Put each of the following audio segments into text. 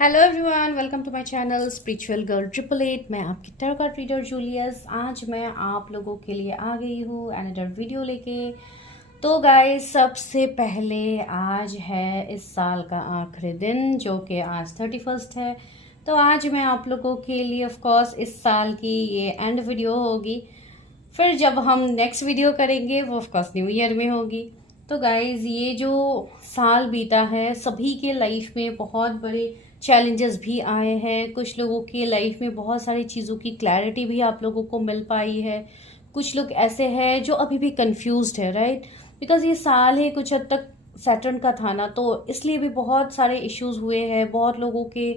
Hello everyone, welcome to my channel spiritual girl 888। मैं आपकी tarot reader Julius. आज मैं आप लोगों के लिए आ गई हूँ अनदर वीडियो लेके। तो गाइस, सबसे पहले आज है इस साल का आखिरी दिन, जो कि आज 31 है। तो आज मैं आप लोगों के लिए ऑफ कोर्स इस साल की ये एंड वीडियो होगी। फिर जब हम नेक्स्ट वीडियो करेंगे वो ऑफ कोर्स न्यू ईयर में होगी। तो गाइज, ये जो साल बीता है सभी के लाइफ में बहुत बड़े चैलेंजेस भी आए हैं। कुछ लोगों की लाइफ में बहुत सारी चीज़ों की क्लैरिटी भी आप लोगों को मिल पाई है। कुछ लोग ऐसे हैं जो अभी भी कंफ्यूज्ड है, राइट? बिकॉज ये साल ही कुछ हद तक सैटर्न का था ना, तो इसलिए भी बहुत सारे इश्यूज हुए हैं। बहुत लोगों के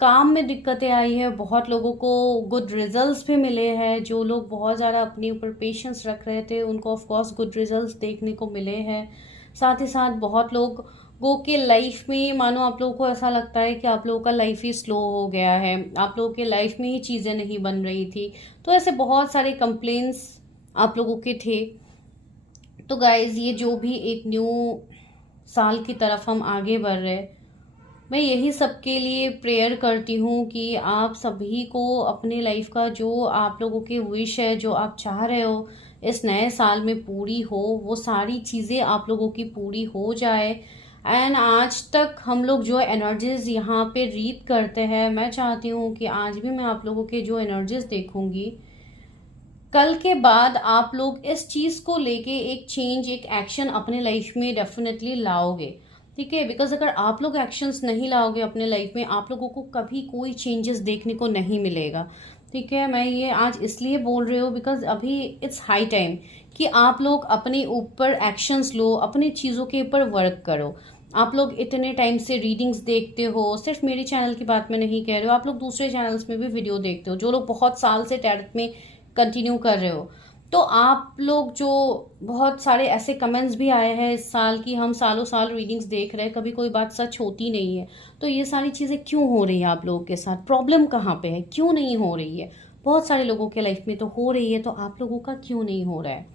काम में दिक्कतें आई है, बहुत लोगों को गुड रिजल्ट्स भी मिले हैं। जो लोग बहुत ज़्यादा अपने ऊपर पेशेंस रख रहे थे उनको ऑफ कोर्स गुड रिजल्ट्स देखने को मिले हैं। साथ ही साथ बहुत लोगों के लाइफ में मानो आप लोगों को ऐसा लगता है कि आप लोगों का लाइफ ही स्लो हो गया है, आप लोगों के लाइफ में ही चीज़ें नहीं बन रही थी। तो ऐसे बहुत सारे कंप्लेंट्स आप लोगों के थे। तो गाइज, ये जो भी एक न्यू साल की तरफ हम आगे बढ़ रहे हैं, मैं यही सबके लिए प्रेयर करती हूँ कि आप सभी को अपने लाइफ का जो आप लोगों की विश है, जो आप चाह रहे हो इस नए साल में पूरी हो, वो सारी चीज़ें आप लोगों की पूरी हो जाए। एंड आज तक हम लोग जो एनर्जीज यहाँ पे रीड करते हैं, मैं चाहती हूँ कि आज भी मैं आप लोगों के जो एनर्जीज देखूंगी, कल के बाद आप लोग इस चीज को लेके एक चेंज, एक एक्शन अपने लाइफ में डेफिनेटली लाओगे। ठीक है? बिकॉज अगर आप लोग एक्शंस नहीं लाओगे अपने लाइफ में, आप लोगों को कभी कोई चेंजेस देखने को नहीं मिलेगा। ठीक है? मैं ये आज इसलिए बोल रही हूँ बिकॉज अभी इट्स हाई टाइम कि आप लोग अपने ऊपर एक्शंस लो, अपनी चीज़ों के ऊपर वर्क करो। आप लोग इतने टाइम से रीडिंग्स देखते हो, सिर्फ मेरे चैनल की बात में नहीं कह रहे हो, आप लोग दूसरे चैनल्स में भी वीडियो देखते हो। जो लोग बहुत साल से टैरोट में कंटिन्यू कर रहे हो, तो आप लोग जो बहुत सारे ऐसे कमेंट्स भी आए हैं इस साल की, हम सालों साल रीडिंग्स देख रहे हैं, कभी कोई बात सच होती नहीं है। तो ये सारी चीज़ें क्यों हो रही है आप लोगों के साथ? प्रॉब्लम कहाँ पे है? क्यों नहीं हो रही है? बहुत सारे लोगों के लाइफ में तो हो रही है, तो आप लोगों का क्यों नहीं हो रहा है?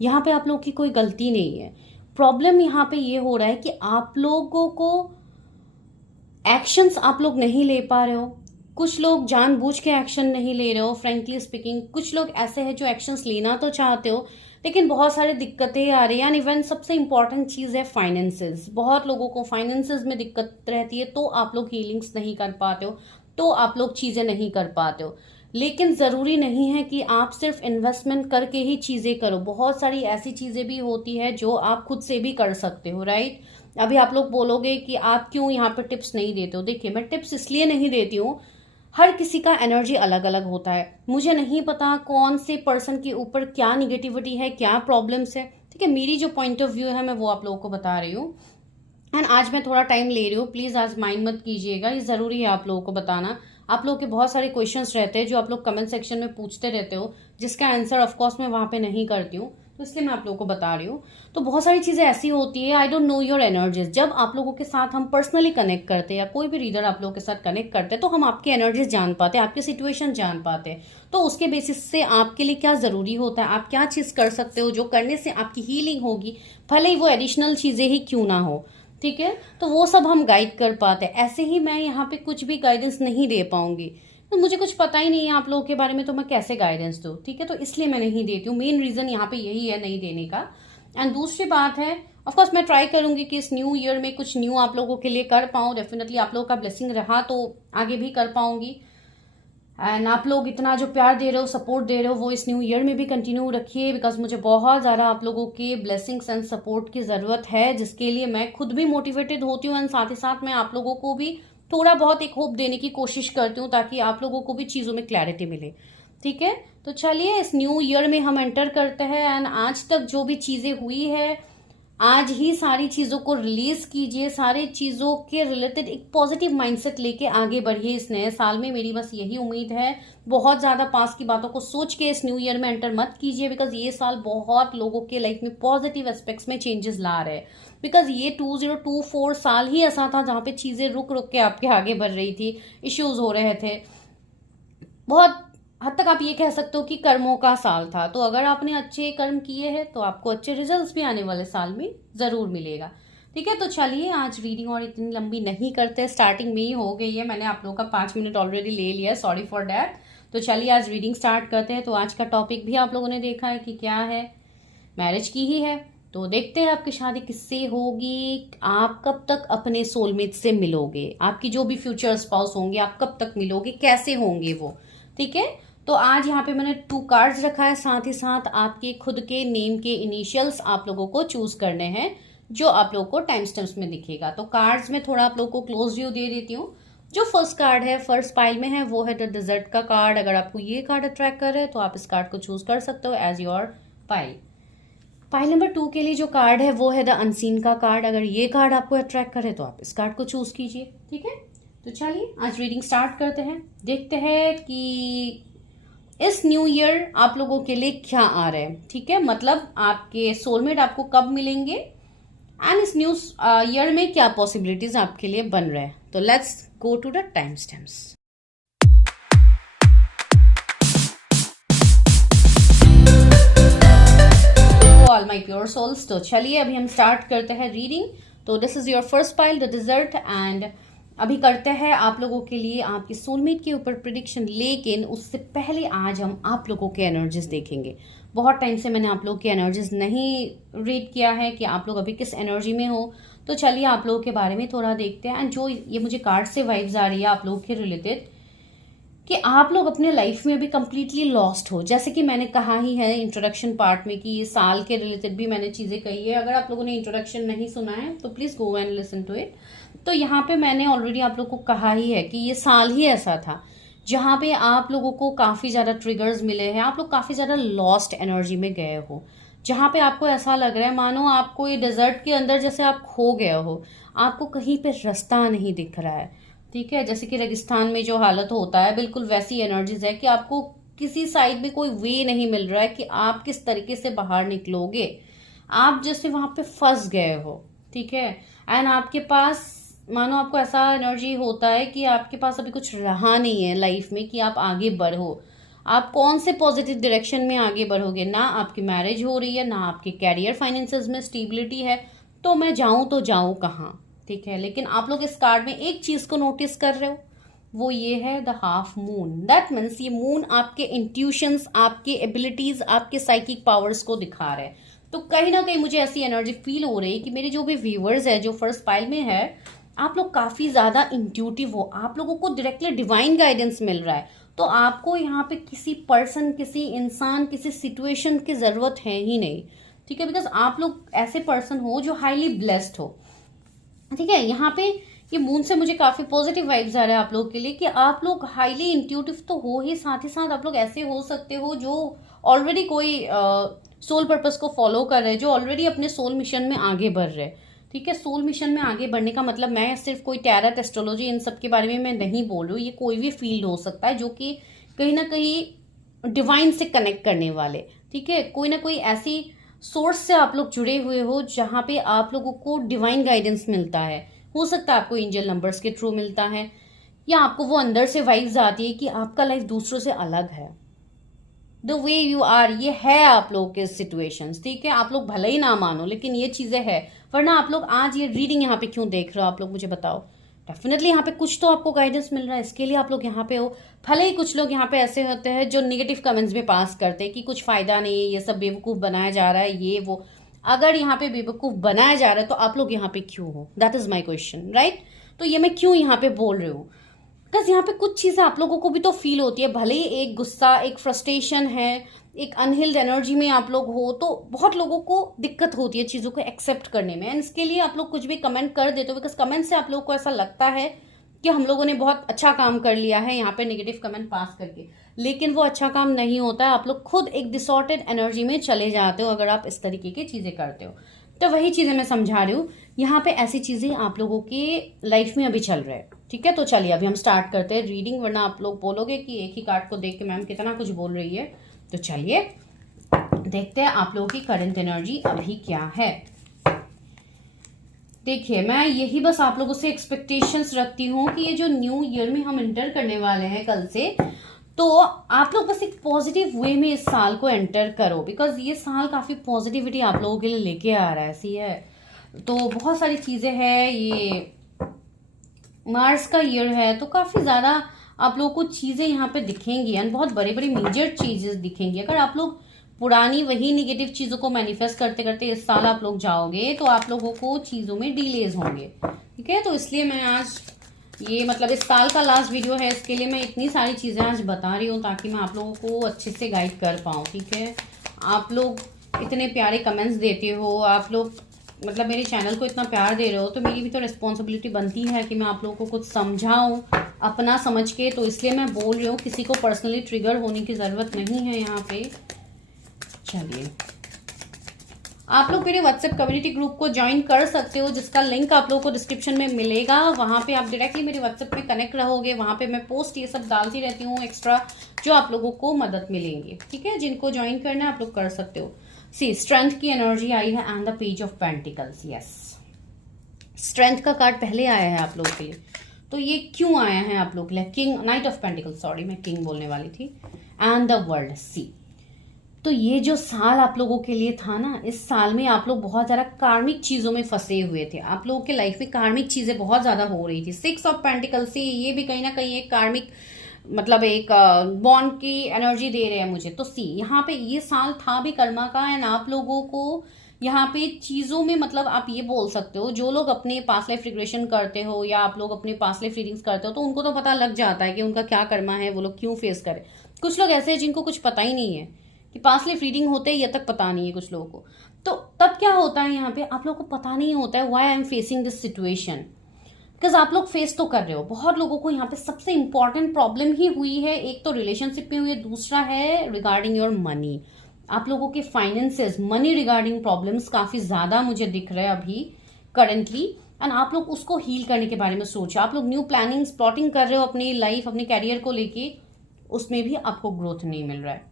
यहाँ पे आप लोगों की कोई गलती नहीं है। प्रॉब्लम यहाँ पे ये हो रहा है कि आप लोगों को एक्शंस आप लोग नहीं ले पा रहे हो। कुछ लोग जानबूझ के एक्शन नहीं ले रहे हो, फ्रेंकली स्पीकिंग। कुछ लोग ऐसे हैं जो एक्शंस लेना तो चाहते हो, लेकिन बहुत सारी दिक्कतें आ रही हैं। इवन सबसे इंपॉर्टेंट चीज़ है फाइनेंसेस। बहुत लोगों को फाइनेंसेस में दिक्कत रहती है, तो आप लोग हीलिंग्स नहीं कर पाते हो, तो आप लोग चीज़ें नहीं कर पाते हो। लेकिन ज़रूरी नहीं है कि आप सिर्फ इन्वेस्टमेंट करके ही चीज़ें करो। बहुत सारी ऐसी चीज़ें भी होती है जो आप खुद से भी कर सकते हो, राइट? अभी आप लोग बोलोगे कि आप क्यों यहाँ पे टिप्स नहीं देते हो। देखिए, मैं टिप्स इसलिए नहीं देती हूँ, हर किसी का एनर्जी अलग अलग होता है। मुझे नहीं पता कौन से पर्सन के ऊपर क्या निगेटिविटी है, क्या प्रॉब्लम्स है। ठीक है? मेरी जो पॉइंट ऑफ व्यू है मैं वो आप लोगों को बता रही हूँ। एंड आज मैं थोड़ा टाइम ले रही हूँ, प्लीज आज माइंड मत कीजिएगा, ये जरूरी है आप लोगों को बताना। आप लोगों के बहुत सारे क्वेश्चंस रहते हैं जो आप लोग कमेंट सेक्शन में पूछते रहते हो, जिसका आंसर ऑफकोर्स मैं वहां पे नहीं करती हूँ, तो इसलिए मैं आप लोगों को बता रही हूँ। तो बहुत सारी चीजें ऐसी होती है, I don't know your energies. जब आप लोगों के साथ हम पर्सनली कनेक्ट करते हैं या कोई भी रीडर आप लोगों के साथ कनेक्ट करते हैं, तो हम आपकी एनर्जीज जान पाते हैं, आपकी सिचुएशन जान पाते हैं। तो उसके बेसिस से आपके लिए क्या जरूरी होता है, आप क्या चीज कर सकते हो जो करने से आपकी हीलिंग होगी, भले ही वो एडिशनल चीजें ही क्यों ना हो। ठीक है? तो वो सब हम गाइड कर पाते हैं। ऐसे ही मैं यहाँ पे कुछ भी गाइडेंस नहीं दे पाऊंगी, तो मुझे कुछ पता ही नहीं है आप लोगों के बारे में, तो मैं कैसे गाइडेंस दूँ? ठीक है? तो इसलिए मैं नहीं देती हूँ। मेन रीजन यहाँ पे यही है नहीं देने का। एंड दूसरी बात है, ऑफकोर्स मैं ट्राई करूंगी कि इस न्यू ईयर में कुछ न्यू आप लोगों के लिए कर पाऊँ। डेफिनेटली आप लोगों का ब्लेसिंग रहा तो आगे भी कर पाऊंगी। एंड आप लोग इतना जो प्यार दे रहे हो, सपोर्ट दे रहे हो, वो इस न्यू ईयर में भी कंटिन्यू रखिए। बिकॉज मुझे बहुत ज़्यादा आप लोगों के ब्लेसिंग्स एंड सपोर्ट की ज़रूरत है, जिसके लिए मैं खुद भी मोटिवेटेड होती हूँ। एंड साथ ही साथ मैं आप लोगों को भी थोड़ा बहुत एक होप देने की कोशिश करती हूँ, ताकि आप लोगों को भी चीज़ों में क्लैरिटी मिले। ठीक है? तो चलिए इस न्यू ईयर में हम एंटर करते हैं। एंड आज तक जो भी चीज़ें हुई है, आज ही सारी चीजों को रिलीज कीजिए। सारी चीजों के रिलेटेड एक पॉजिटिव माइंडसेट लेके आगे बढ़िए इस नए साल में। मेरी बस यही उम्मीद है। बहुत ज्यादा पास की बातों को सोच के इस न्यू ईयर में एंटर मत कीजिए, बिकॉज ये साल बहुत लोगों के लाइफ में पॉजिटिव एस्पेक्ट्स में चेंजेस ला रहे हैं। बिकॉज ये 2024 साल ही ऐसा था जहां पे चीजें रुक रुक के आपके आगे बढ़ रही थी, इश्यूज हो रहे थे। बहुत हद तक आप ये कह सकते हो कि कर्मों का साल था। तो अगर आपने अच्छे कर्म किए हैं तो आपको अच्छे रिजल्ट्स भी आने वाले साल में जरूर मिलेगा। ठीक है, तो चलिए आज रीडिंग और इतनी लंबी नहीं करते, स्टार्टिंग में ही हो गई है, मैंने आप लोगों का 5 मिनट ऑलरेडी ले लिया है, सॉरी फॉर डैट। तो चलिए आज रीडिंग स्टार्ट करते हैं। तो आज का टॉपिक भी आप लोगों ने देखा है कि क्या है, मैरिज की ही है। तो देखते हैं आपकी शादी किससे होगी, आप कब तक अपने सोलमेट से मिलोगे, आपकी जो भी फ्यूचर स्पाउस होंगे आप कब तक मिलोगे, कैसे होंगे वो। ठीक है, तो आज यहाँ पे मैंने 2 कार्ड्स रखा है, साथ ही साथ आपके खुद के नेम के इनिशियल्स आप लोगों को चूज करने हैं, जो आप लोगों को टाइम स्टैम्प्स में दिखेगा। तो कार्ड्स में थोड़ा आप लोगों को क्लोज व्यू दे देती हूँ। जो फर्स्ट कार्ड है, फर्स्ट पाइल में है, वो है द डिजर्ट का कार्ड। अगर आपको ये कार्ड अट्रैक्ट कर रहे हैं तो आप इस कार्ड को चूज कर सकते हो as your pile. Pile number 2 के लिए जो कार्ड है वो है द अनसीन का कार्ड। अगर ये कार्ड आपको अट्रैक्ट करे तो आप इस कार्ड को चूज कीजिए। ठीक है, तो चलिए आज रीडिंग स्टार्ट करते हैं। देखते हैं कि इस न्यू ईयर आप लोगों के लिए क्या आ रहा है। ठीक है, मतलब आपके सोलमेट आपको कब मिलेंगे एंड इस न्यू ईयर में क्या पॉसिबिलिटीज आपके लिए बन रहे हैं। तो let's go to the time stamps. All my pure souls, तो चलिए अभी हम स्टार्ट करते हैं रीडिंग। तो this is your first pile the desert and अभी करते हैं आप लोगों के लिए आपके सोलमेट के ऊपर प्रिडिक्शन। लेकिन उससे पहले आज हम आप लोगों के एनर्जीज देखेंगे। बहुत टाइम से मैंने आप लोगों की एनर्जीज नहीं रीड किया है कि आप लोग अभी किस एनर्जी में हो। तो चलिए आप लोगों के बारे में थोड़ा देखते हैं। एंड जो ये मुझे कार्ड से वाइब्स आ रही है आप लोगों के रिलेटेड, कि आप लोग अपने लाइफ में अभी कंप्लीटली लॉस्ट हो। जैसे कि मैंने कहा ही है इंट्रोडक्शन पार्ट में कि ये साल के रिलेटेड भी मैंने चीजें कही है। अगर आप लोगों ने इंट्रोडक्शन नहीं सुना है तो please go and listen to it. तो यहाँ पे मैंने ऑलरेडी आप लोग को कहा ही है कि ये साल ही ऐसा था जहाँ पे आप लोगों को काफी ज्यादा ट्रिगर्स मिले हैं, आप लोग काफी ज्यादा लॉस्ट एनर्जी में गए हो, जहाँ पे आपको ऐसा लग रहा है मानो आपको ये डेजर्ट के अंदर जैसे आप खो गए हो, आपको कहीं पे रास्ता नहीं दिख रहा है। ठीक है, जैसे कि रेगिस्तान में जो हालत होता है बिल्कुल वैसी एनर्जीज है कि आपको किसी साइड में कोई वे नहीं मिल रहा है कि आप किस तरीके से बाहर निकलोगे, आप जैसे वहां पे फंस गए हो। ठीक है, एंड आपके पास मानो आपको ऐसा एनर्जी होता है कि आपके पास अभी कुछ रहा नहीं है लाइफ में कि आप आगे बढ़ो। आप कौन से पॉजिटिव डायरेक्शन में आगे बढ़ोगे, ना आपकी मैरिज हो रही है, ना आपके कैरियर फाइनेंसेस में स्टेबिलिटी है, तो मैं जाऊं तो जाऊं कहाँ। ठीक है, लेकिन आप लोग इस कार्ड में एक चीज को नोटिस कर रहे हो, वो ये है the half moon. That means ये मून आपके इंट्यूशंस, आपके एबिलिटीज, आपके साइकिक पावर्स को दिखा रहे हैं। तो कहीं ना कहीं मुझे ऐसी एनर्जी फील हो रही है कि मेरे जो भी व्यूअर्स है जो फर्स्ट पाइल में है, आप लोग काफी ज्यादा इंट्यूटिव हो, आप लोगों को डायरेक्टली डिवाइन गाइडेंस मिल रहा है। तो आपको यहाँ पे किसी पर्सन, किसी इंसान, किसी सिचुएशन की जरूरत है ही नहीं। ठीक है, बिकॉज आप लोग ऐसे पर्सन हो जो हाईली ब्लेस्ड हो। ठीक है, यहाँ पे ये मून से मुझे काफी पॉजिटिव वाइब्स आ रहे हैं आप लोग के लिए कि आप लोग हाईली इंट्यूटिव तो हो ही, साथ ही साथ आप लोग ऐसे हो सकते हो जो ऑलरेडी कोई सोल पर्पस को फॉलो कर रहे हैं, जो ऑलरेडी अपने सोल मिशन में आगे बढ़ रहे हैं। ठीक है, सोल मिशन में आगे बढ़ने का मतलब मैं सिर्फ कोई टैरट, एस्ट्रोलॉजी इन सब के बारे में मैं नहीं बोल रही हूँ। ये कोई भी फील्ड हो सकता है जो कि कहीं ना कहीं डिवाइन से कनेक्ट करने वाले। ठीक है, कोई ना कोई ऐसी सोर्स से आप लोग जुड़े हुए हो जहां पे आप लोगों को डिवाइन गाइडेंस मिलता है। हो सकता है आपको एंजल नंबर्स के थ्रू मिलता है, या आपको वो अंदर से वाइब्स आती है कि आपका लाइफ दूसरों से अलग है, द वे यू आर, ये है आप लोग के सिचुएशंस। ठीक है, आप लोग भले ही ना मानो लेकिन ये चीजें है। वरना आप लोग आज ये रीडिंग यहाँ पे क्यों देख रहे हो, आप लोग मुझे बताओ। डेफिनेटली यहाँ पे कुछ तो आपको गाइडेंस मिल रहा है, इसके लिए आप लोग यहाँ पे हो। भले ही कुछ लोग यहाँ पे ऐसे होते हैं जो निगेटिव कमेंट्स में पास करते हैं कि कुछ फायदा नहीं है, ये सब बेवकूफ बनाया जा रहा है, ये वो। अगर यहाँ पे बेवकूफ बनाया जा रहा है तो आप लोग यहाँ पे क्यों हो, that is my question, right. तो ये मैं क्यों यहाँ पे बोल रही हूँ, बिकॉज यहाँ पे कुछ चीजें आप लोगों को भी तो फील होती है। भले ही एक गुस्सा, एक फ्रस्ट्रेशन है, एक अनहिल्ड एनर्जी में आप लोग हो, तो बहुत लोगों को दिक्कत होती है चीजों को एक्सेप्ट करने में। एंड इसके लिए आप लोग कुछ भी कमेंट कर देते हो, बिकॉज कमेंट से आप लोग को ऐसा लगता है कि हम लोगों ने बहुत अच्छा काम कर लिया है यहाँ पे नेगेटिव कमेंट पास करके। लेकिन वो अच्छा काम नहीं होता है, आप लोग खुद एक डिसऑर्डेड एनर्जी में चले जाते हो अगर आप इस तरीके की चीजें करते हो। तो वही चीजें मैं समझा रही हूँ, यहाँ पे ऐसी चीजें आप लोगों की लाइफ में अभी चल रहा है। ठीक है, तो चलिए अभी हम स्टार्ट करते हैं रीडिंग, वरना आप लोग बोलोगे कि एक ही कार्ड को देख के मैम कितना कुछ बोल रही है। तो चलिए देखते हैं आप लोगों की करंट एनर्जी अभी क्या है। देखिए, मैं यही बस आप लोगों से एक्सपेक्टेशंस रखती हूँ कि ये जो न्यू ईयर में हम एंटर करने वाले हैं कल से, तो आप लोग बस एक पॉजिटिव वे में इस साल को एंटर करो, बिकॉज ये साल काफी पॉजिटिविटी आप लोगों के लिए लेके आ रहा है। सी है, तो बहुत सारी चीज़ें हैं, ये मार्स का ईयर है, तो काफ़ी ज़्यादा आप लोगों को चीज़ें यहाँ पे दिखेंगी एंड बहुत बड़ी बड़ी मेजर चीज़ें दिखेंगी। अगर आप लोग पुरानी वही निगेटिव चीज़ों को मैनिफेस्ट करते करते इस साल आप लोग जाओगे तो आप लोगों को चीज़ों में डिलेज होंगे, ठीक है। तो इसलिए मैं आज ये मतलब इस साल का लास्ट वीडियो है, इसके लिए मैं इतनी सारी चीज़ें आज बता रही हूँ ताकि मैं आप लोगों को अच्छे से गाइड कर पाऊँ, ठीक है। आप लोग इतने प्यारे कमेंट्स देते हो, आप लोग मतलब मेरे चैनल को इतना प्यार दे रहे हो, तो मेरी भी तो रिस्पॉन्सिबिलिटी बनती है कि मैं आप लोगों को कुछ समझाऊं अपना समझ के। तो इसलिए मैं बोल रही हूँ, किसी को पर्सनली ट्रिगर होने की ज़रूरत नहीं है यहाँ पे। चलिए, आप लोग मेरे व्हाट्सएप कम्युनिटी ग्रुप को ज्वाइन कर सकते हो, जिसका लिंक आप लोगों को डिस्क्रिप्शन में मिलेगा। वहां पे आप डायरेक्टली मेरे व्हाट्सएप में कनेक्ट रहोगे। वहां पे मैं पोस्ट ये सब डालती रहती हूँ एक्स्ट्रा, जो आप लोगों को मदद मिलेंगे, ठीक है। जिनको ज्वाइन करना है आप लोग कर सकते हो। सी स्ट्रेंथ की एनर्जी आई है and the page of pentacles. Yes, strength का कार्ड पहले आया है आप लोगों के लिए। तो ये क्यों आया है आप लोग के लिए? King, night of pentacles, sorry मैं किंग बोलने वाली थी, एंड द वर्ल्ड। सी, तो ये जो साल आप लोगों के लिए था ना, इस साल में आप लोग बहुत ज्यादा कार्मिक चीजों में फंसे हुए थे। आप लोगों के लाइफ में कार्मिक चीजें बहुत ज्यादा हो रही थी। 6 ऑफ पेंटिकल से ये भी कहीं ना कहीं एक कार्मिक मतलब एक बॉन्ड की एनर्जी दे रहे हैं मुझे। तो सी, यहाँ पे ये साल था भी कर्मा का, एंड आप लोगों को यहाँ पे चीजों में मतलब आप ये बोल सकते हो, जो लोग अपने पास्ट लाइफ रिग्रेशन करते हो या आप लोग अपने पास्ट लाइफ रीडिंग्स करते हो, तो उनको तो पता लग जाता है कि उनका क्या कर्मा है, वो लोग क्यों फेस करे। कुछ लोग ऐसे हैं जिनको कुछ पता ही नहीं है कि पास्ट लाइफ रीडिंग होते ही, ये तक पता नहीं है कुछ लोगों को। तो तब क्या होता है, यहाँ पे आप लोगों को पता नहीं होता है why I am facing this situation, because आप लोग फेस तो कर रहे हो। बहुत लोगों को यहाँ पे सबसे इंपॉर्टेंट प्रॉब्लम ही हुई है, एक तो रिलेशनशिप में हुई है, दूसरा है रिगार्डिंग योर मनी। आप लोगों के फाइनेंसेस, मनी रिगार्डिंग प्रॉब्लम्स काफी ज्यादा मुझे दिख रहे हैं अभी करंटली, एंड आप लोग उसको हील करने के बारे में सोचो। आप लोग न्यू प्लानिंग्स प्लॉटिंग कर रहे हो अपनी लाइफ, अपने कैरियर को लेके, उसमें भी आपको ग्रोथ नहीं मिल रहा है।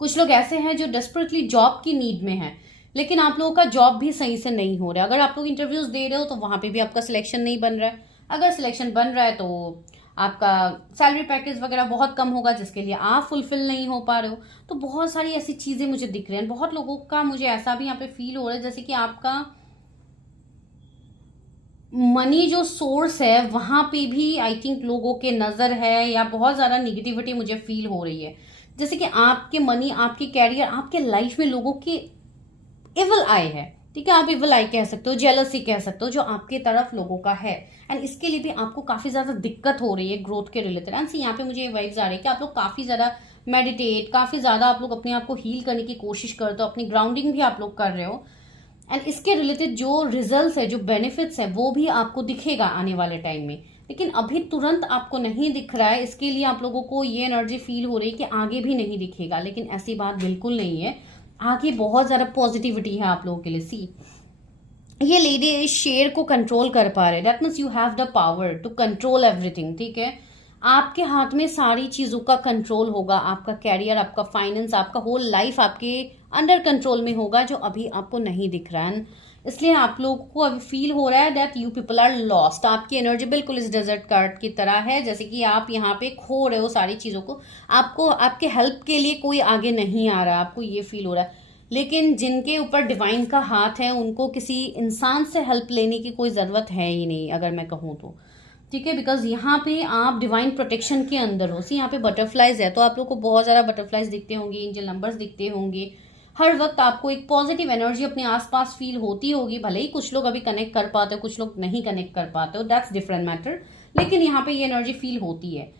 कुछ लोग ऐसे हैं जो डेस्परेटली जॉब की नीड में हैं, लेकिन आप लोगों का जॉब भी सही से नहीं हो रहा है। अगर आप लोग इंटरव्यूज दे रहे हो तो वहां पे भी आपका सिलेक्शन नहीं बन रहा है। अगर सिलेक्शन बन रहा है तो आपका सैलरी पैकेज वगैरह बहुत कम होगा, जिसके लिए आप फुलफिल नहीं हो पा रहे हो। तो बहुत सारी ऐसी चीजें मुझे दिख रही हैं। बहुत लोगों का मुझे ऐसा भी यहाँ पे फील हो रहा है जैसे कि आपका मनी जो सोर्स है वहां पे भी आई थिंक लोगों के नजर है, या बहुत ज्यादा निगेटिविटी मुझे फील हो रही है। जैसे कि आपके मनी, आपके कैरियर, आपके लाइफ में लोगों की इवल आई है, ठीक है। आप इवल आई कह सकते हो, जेलसी कह सकते हो, जो आपके तरफ लोगों का है, एंड इसके लिए भी आपको काफी ज्यादा दिक्कत हो रही है ग्रोथ के रिलेटेड। एंड यहाँ पे मुझे ये वाइब्स आ रही है कि आप लोग काफी ज्यादा मेडिटेट, काफी ज्यादा आप लोग अपने आप को हील करने की कोशिश करते हो, अपनी ग्राउंडिंग भी आप लोग कर रहे हो, एंड इसके रिलेटेड जो रिजल्ट्स है, जो बेनिफिट्स है, वो भी आपको दिखेगा आने वाले टाइम में। लेकिन अभी तुरंत आपको नहीं दिख रहा है, इसके लिए आप लोगों को ये एनर्जी फील हो रही है कि आगे भी नहीं दिखेगा, लेकिन ऐसी बात बिल्कुल नहीं है। आगे बहुत ज्यादा पॉजिटिविटी है आप लोगों के लिए। सी, ये लेडी इस शेर को कंट्रोल कर पा रहे, that means you have the power to control everything, ठीक है। आपके हाथ में सारी चीजों का कंट्रोल होगा, आपका कैरियर, आपका फाइनेंस, आपका होल लाइफ आपके अंडर कंट्रोल में होगा, जो अभी आपको नहीं दिख रहा है। इसलिए आप लोगों को अभी फील हो रहा है that you people are lost. आपकी एनर्जी बिल्कुल इस डेजर्ट कार्ड की तरह है, जैसे कि आप यहाँ पे खो रहे हो सारी चीजों को। आपको आपके हेल्प के लिए कोई आगे नहीं आ रहा, आपको ये फील हो रहा है। लेकिन जिनके ऊपर डिवाइन का हाथ है, उनको किसी इंसान से हेल्प लेने की कोई जरूरत है ही नहीं, अगर मैं कहूँ तो, ठीक है। बिकॉज यहाँ पे आप डिवाइन प्रोटेक्शन के अंदर हो। सी, यहाँ पे बटरफ्लाइज है, तो आप लोग को बहुत ज्यादा बटरफ्लाइज दिखते होंगे, एंजल नंबर्स दिखते होंगे। हर वक्त आपको एक पॉजिटिव एनर्जी अपने आसपास फील होती होगी। भले ही कुछ लोग अभी कनेक्ट कर पाते हो, कुछ लोग नहीं कनेक्ट कर पाते हो, दैट्स डिफरेंट मैटर, लेकिन यहाँ पे ये एनर्जी फील होती है,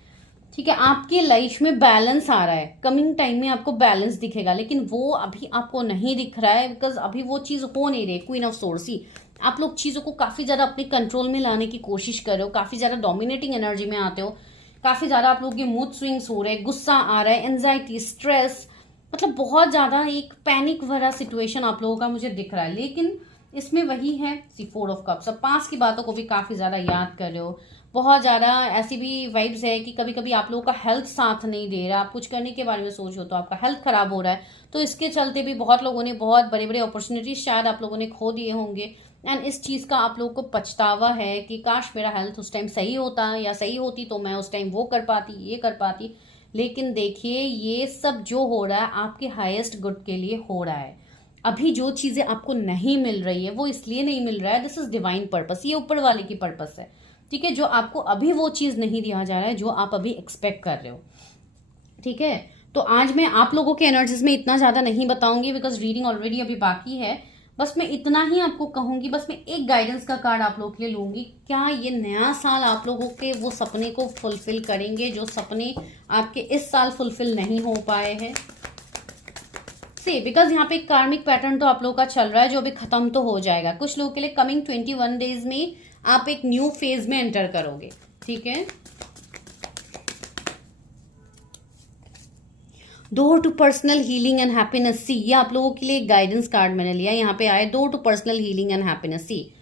ठीक है। आपके लाइफ में बैलेंस आ रहा है, कमिंग टाइम में आपको बैलेंस दिखेगा, लेकिन वो अभी आपको नहीं दिख रहा है, बिकॉज अभी वो चीज हो नहीं रही। क्वीन ऑफ सोर्स, ही आप लोग चीजों को काफी ज्यादा अपने कंट्रोल में लाने की कोशिश कर रहे हो, काफी ज्यादा डोमिनेटिंग एनर्जी में आते हो, काफी ज्यादा आप लोगों के मूड स्विंग्स हो रहे हैं, गुस्सा आ रहा है, एंजाइटी, स्ट्रेस, मतलब बहुत ज्यादा एक पैनिक भरा सिचुएशन आप लोगों का मुझे दिख रहा है। लेकिन इसमें वही है, सी 4 ऑफ कप्स, अब पास की बातों को भी काफी ज्यादा याद कर रहे हो। बहुत ज्यादा ऐसी भी वाइब्स है कि कभी कभी आप लोगों का हेल्थ साथ नहीं दे रहा, आप कुछ करने के बारे में सोच हो तो आपका हेल्थ खराब हो रहा है, तो इसके चलते भी बहुत लोगों ने बहुत बड़े बड़े अपॉर्चुनिटीज शायद आप लोगों ने खो दिए होंगे। एंड इस चीज का आप लोगों को पछतावा है कि काश मेरा हेल्थ उस टाइम सही होता, या सही होती तो मैं उस टाइम वो कर पाती, ये कर पाती। लेकिन देखिए, ये सब जो हो रहा है आपके हाईएस्ट गुड के लिए हो रहा है। अभी जो चीजें आपको नहीं मिल रही है वो इसलिए नहीं मिल रहा है, दिस इज डिवाइन पर्पस, ये ऊपर वाले की पर्पस है, ठीक है। जो आपको अभी वो चीज नहीं दिया जा रहा है जो आप अभी एक्सपेक्ट कर रहे हो, ठीक है। तो आज मैं आप लोगों के एनर्जीज में इतना ज्यादा नहीं बताऊंगी बिकॉज रीडिंग ऑलरेडी अभी बाकी है। बस मैं इतना ही आपको कहूंगी, बस मैं एक गाइडेंस का कार्ड आप लोगों के लिए लूंगी। क्या ये नया साल आप लोगों के वो सपने को फुलफिल करेंगे जो सपने आपके इस साल फुलफिल नहीं हो पाए हैं? सी बिकॉज यहाँ पे एक कार्मिक पैटर्न तो आप लोगों का चल रहा है जो अभी खत्म तो हो जाएगा। कुछ लोगों के लिए कमिंग 21 डेज में आप एक न्यू फेज में एंटर करोगे, ठीक है। Door to personal healing and happiness, see ये आप लोगों के लिए एक गाइडेंस कार्ड मैंने लिया। यहाँ पे आए door to personal healing and happiness, see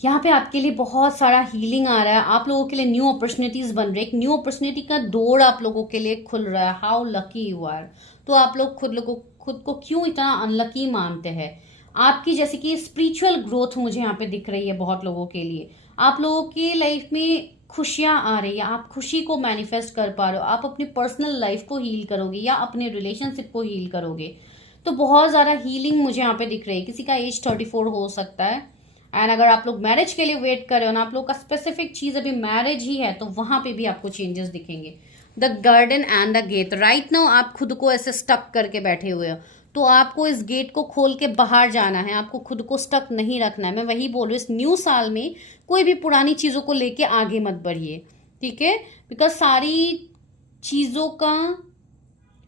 यहाँ पे आपके लिए बहुत सारा हीलिंग आ रहा है। आप लोगों के लिए न्यू अपॉर्चुनिटीज बन रही है, एक न्यू अपॉर्चुनिटी का डोर आप लोगों के लिए खुल रहा है। How lucky you are. तो आप लोग खुद को क्यों इतना अनलकी मानते हैं? आपकी जैसे कि स्पिरिचुअल ग्रोथ मुझे यहाँ पे दिख रही है बहुत लोगों के लिए। आप लोगों की लाइफ में खुशियां आ रही है, आप खुशी को मैनिफेस्ट कर पा रहे हो, आप अपनी पर्सनल लाइफ को हील करोगे या अपने रिलेशनशिप को हील करोगे। तो बहुत ज्यादा हीलिंग मुझे यहाँ पे दिख रही है। किसी का एज 34 हो सकता है, एंड अगर आप लोग मैरिज के लिए वेट कर रहे हो ना, आप लोग का स्पेसिफिक चीज अभी मैरिज ही है, तो वहां पे भी आपको चेंजेस दिखेंगे। The garden and the gate, right now आप खुद को ऐसे स्टक करके बैठे हुए हो, तो आपको इस गेट को खोल के बाहर जाना है। आपको खुद को स्टक नहीं रखना है। मैं वही बोल रही हूँ, इस न्यू साल में कोई भी पुरानी चीजों को लेके आगे मत बढ़िए, ठीक है। बिकॉज सारी चीजों का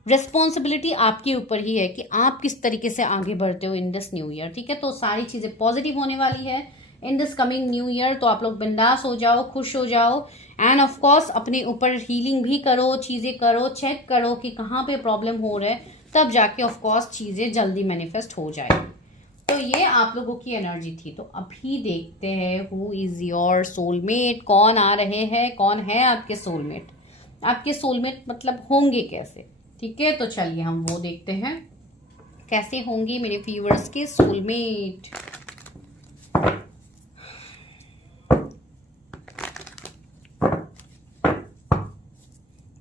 रेस्पॉन्सिबिलिटी आपके ऊपर ही है कि आप किस तरीके से आगे बढ़ते हो इन दिस न्यू ईयर, ठीक है। तो सारी चीजें पॉजिटिव होने वाली है in this coming new year. तो आप लोग बिंदास हो जाओ, खुश हो जाओ, एंड ऑफ कोर्स अपने ऊपर हीलिंग भी करो, चीजें करो, चेक करो कि कहाँ पे प्रॉब्लम हो रहा है, तब जाके ऑफ कोर्स चीजें जल्दी मैनिफेस्ट हो जाए। तो ये आप लोगों की एनर्जी थी। तो अभी देखते हैं हु इज योर सोलमेट, कौन आ रहे हैं, कौन है आपके सोलमेट। आपके सोलमेट मतलब होंगे कैसे, ठीक है। तो चलिए हम वो देखते हैं कैसे होंगे मेरे व्यूअर्स के सोलमेट।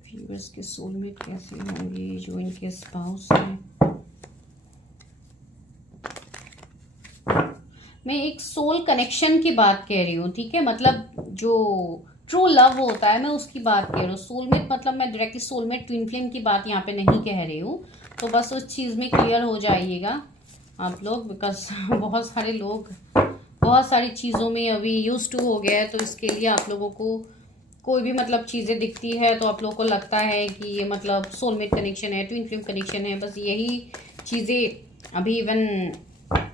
व्यूअर्स के सोलमेट कैसे होंगे जो इनके स्पाउस हैं। मैं एक सोल कनेक्शन की बात कह रही हूँ, ठीक है। मतलब जो ट्रू लव होता है मैं उसकी बात कह रही हूँ। सोलमेट मतलब मैं डायरेक्टली सोलमेट ट्विन फ्लेम की बात यहाँ पे नहीं कह रही हूँ। तो बस उस चीज़ में क्लियर हो जाइएगा आप लोग, बिकॉज बहुत सारे लोग बहुत सारी चीज़ों में अभी यूज टू हो गया है। तो इसके लिए आप लोगों को कोई भी मतलब चीज़ें दिखती है तो आप लोगों को लगता है कि ये मतलब सोलमेट कनेक्शन है, ट्विन फ्लेम कनेक्शन है। बस यही चीज़ें अभी इवन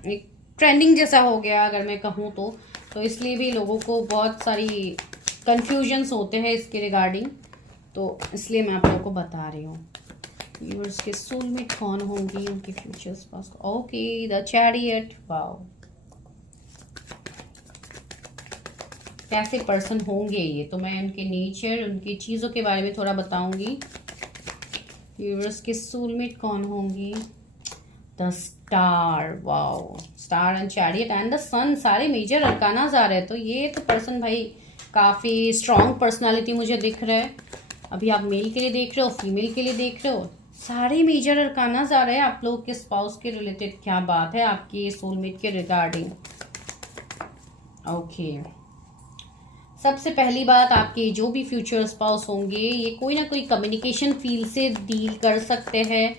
एक ट्रेंडिंग जैसा हो गया अगर मैं कहूँ तो इसलिए भी लोगों को बहुत सारी कंफ्यूजन्स होते हैं इसके रिगार्डिंग। तो इसलिए मैं आप लोगों को बता रही हूँ व्यूअर्स के सोलमेट कौन होंगी, उनके futures pass. Okay, the chariot, wow, कैसे पर्सन होंगे ये तो मैं उनके नेचर, उनकी चीज़ों के बारे में थोड़ा बताऊंगी। व्यूअर्स के सोलमेट कौन होंगी। The star, wow, star and chariot and the sun, सारे मेजर अरकानाज आ रहे हैं। तो ये तो पर्सन भाई काफ़ी स्ट्रॉन्ग पर्सनालिटी मुझे दिख रहा है। अभी आप मेल के लिए देख रहे हो, फीमेल के लिए देख रहे हो, सारे मेजर अरकानाज आ रहे हैं आप लोग के स्पाउस के रिलेटेड। क्या बात है आपके सोलमेट के रिगार्डिंग। ओके, सबसे पहली बात, आपके जो भी फ्यूचर स्पाउस होंगे ये कोई ना कोई कम्युनिकेशन फील्ड से डील कर सकते हैं।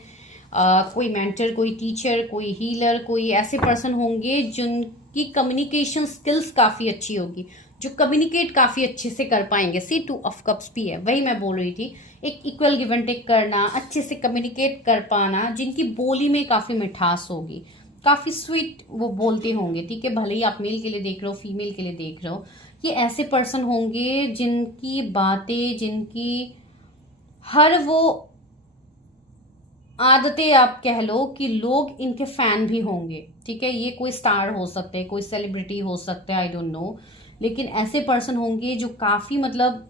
कोई मेंटर, कोई टीचर, कोई हीलर, कोई ऐसे पर्सन होंगे जिनकी कम्युनिकेशन स्किल्स काफ़ी अच्छी होगी, जो कम्युनिकेट काफ़ी अच्छे से कर पाएंगे। सी 2 ऑफ कप्स भी है, वही मैं बोल रही थी, एक इक्वल गिव एंड टेक करना, अच्छे से कम्युनिकेट कर पाना, जिनकी बोली में काफ़ी मिठास होगी, काफ़ी स्वीट वो बोलते होंगे, ठीक है। भले ही आप मेल के लिए देख रहे हो, फीमेल के लिए देख रहे हो, ये ऐसे पर्सन होंगे जिनकी बातें, जिनकी हर वो आदतें आप कह लो कि लोग इनके फैन भी होंगे, ठीक है। ये कोई स्टार हो सकते हैं, कोई सेलिब्रिटी हो सकता है, आई डोंट नो, लेकिन ऐसे पर्सन होंगे जो काफी मतलब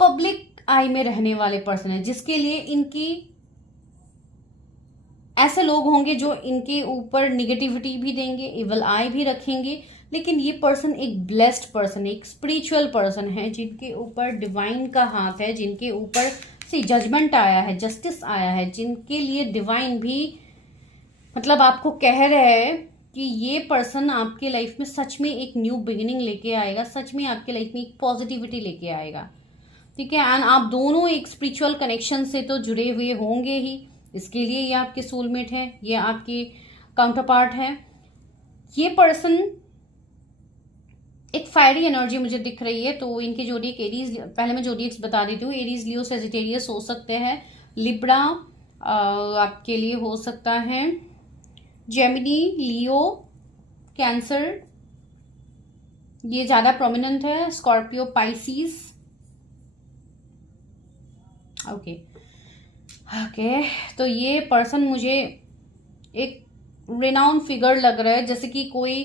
पब्लिक आई में रहने वाले पर्सन है, जिसके लिए इनकी ऐसे लोग होंगे जो इनके ऊपर निगेटिविटी भी देंगे, इवल आई भी रखेंगे। लेकिन ये पर्सन एक ब्लेस्ड पर्सन है, एक स्पिरिचुअल पर्सन है, जिनके ऊपर डिवाइन का हाथ है, जिनके ऊपर से जजमेंट आया है, जस्टिस आया है, जिनके लिए डिवाइन भी मतलब आपको कह रहे हैं कि ये पर्सन आपके लाइफ में सच में एक न्यू बिगिनिंग लेके आएगा, सच में आपके लाइफ में एक पॉजिटिविटी लेके आएगा, ठीक है। एंड आप दोनों एक स्पिरिचुअल कनेक्शन से तो जुड़े हुए होंगे ही, इसके लिए ये आपके सोलमेट है, ये आपके काउंटर पार्ट है। ये पर्सन एक फायरी एनर्जी मुझे दिख रही है, तो इनके जोडिएक एरीज, पहले मैं जोडिएक्स बता देती हूँ। एरीज, लियो, सेजिटेरियस हो सकते हैं, लिब्रा आपके लिए हो सकता है, जेमिनी, लियो, कैंसर ये ज्यादा प्रोमिनेंट है, स्कॉर्पियो, पाइसिस। ओके, तो ये पर्सन मुझे एक रिनाउंड फिगर लग रहा है, जैसे कि कोई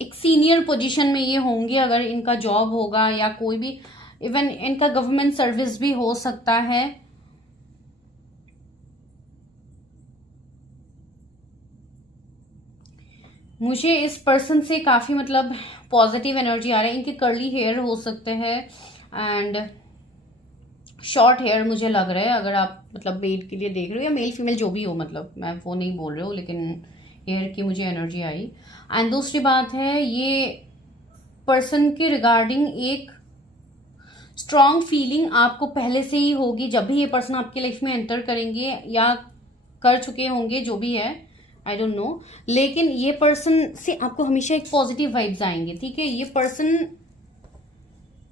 एक सीनियर पोजीशन में ये होंगे अगर इनका जॉब होगा, या कोई भी इवन इनका गवर्नमेंट सर्विस भी हो सकता है। मुझे इस पर्सन से काफी मतलब पॉजिटिव एनर्जी आ रही है। इनके कर्ली हेयर हो सकते हैं एंड शॉर्ट हेयर मुझे लग रहा है, अगर आप मतलब मेल के लिए देख रहे हो या मेल फीमेल जो भी हो, मतलब मैं वो नहीं बोल रही हूँ, लेकिन हेयर की मुझे एनर्जी आई। एंड दूसरी बात है, ये पर्सन के रिगार्डिंग एक स्ट्रॉन्ग फीलिंग आपको पहले से ही होगी, जब भी ये पर्सन आपके लाइफ में एंटर करेंगे या कर चुके होंगे, जो भी है आई डोंट नो, लेकिन ये पर्सन से आपको हमेशा एक पॉजिटिव वाइब्स आएंगे, ठीक है। ये पर्सन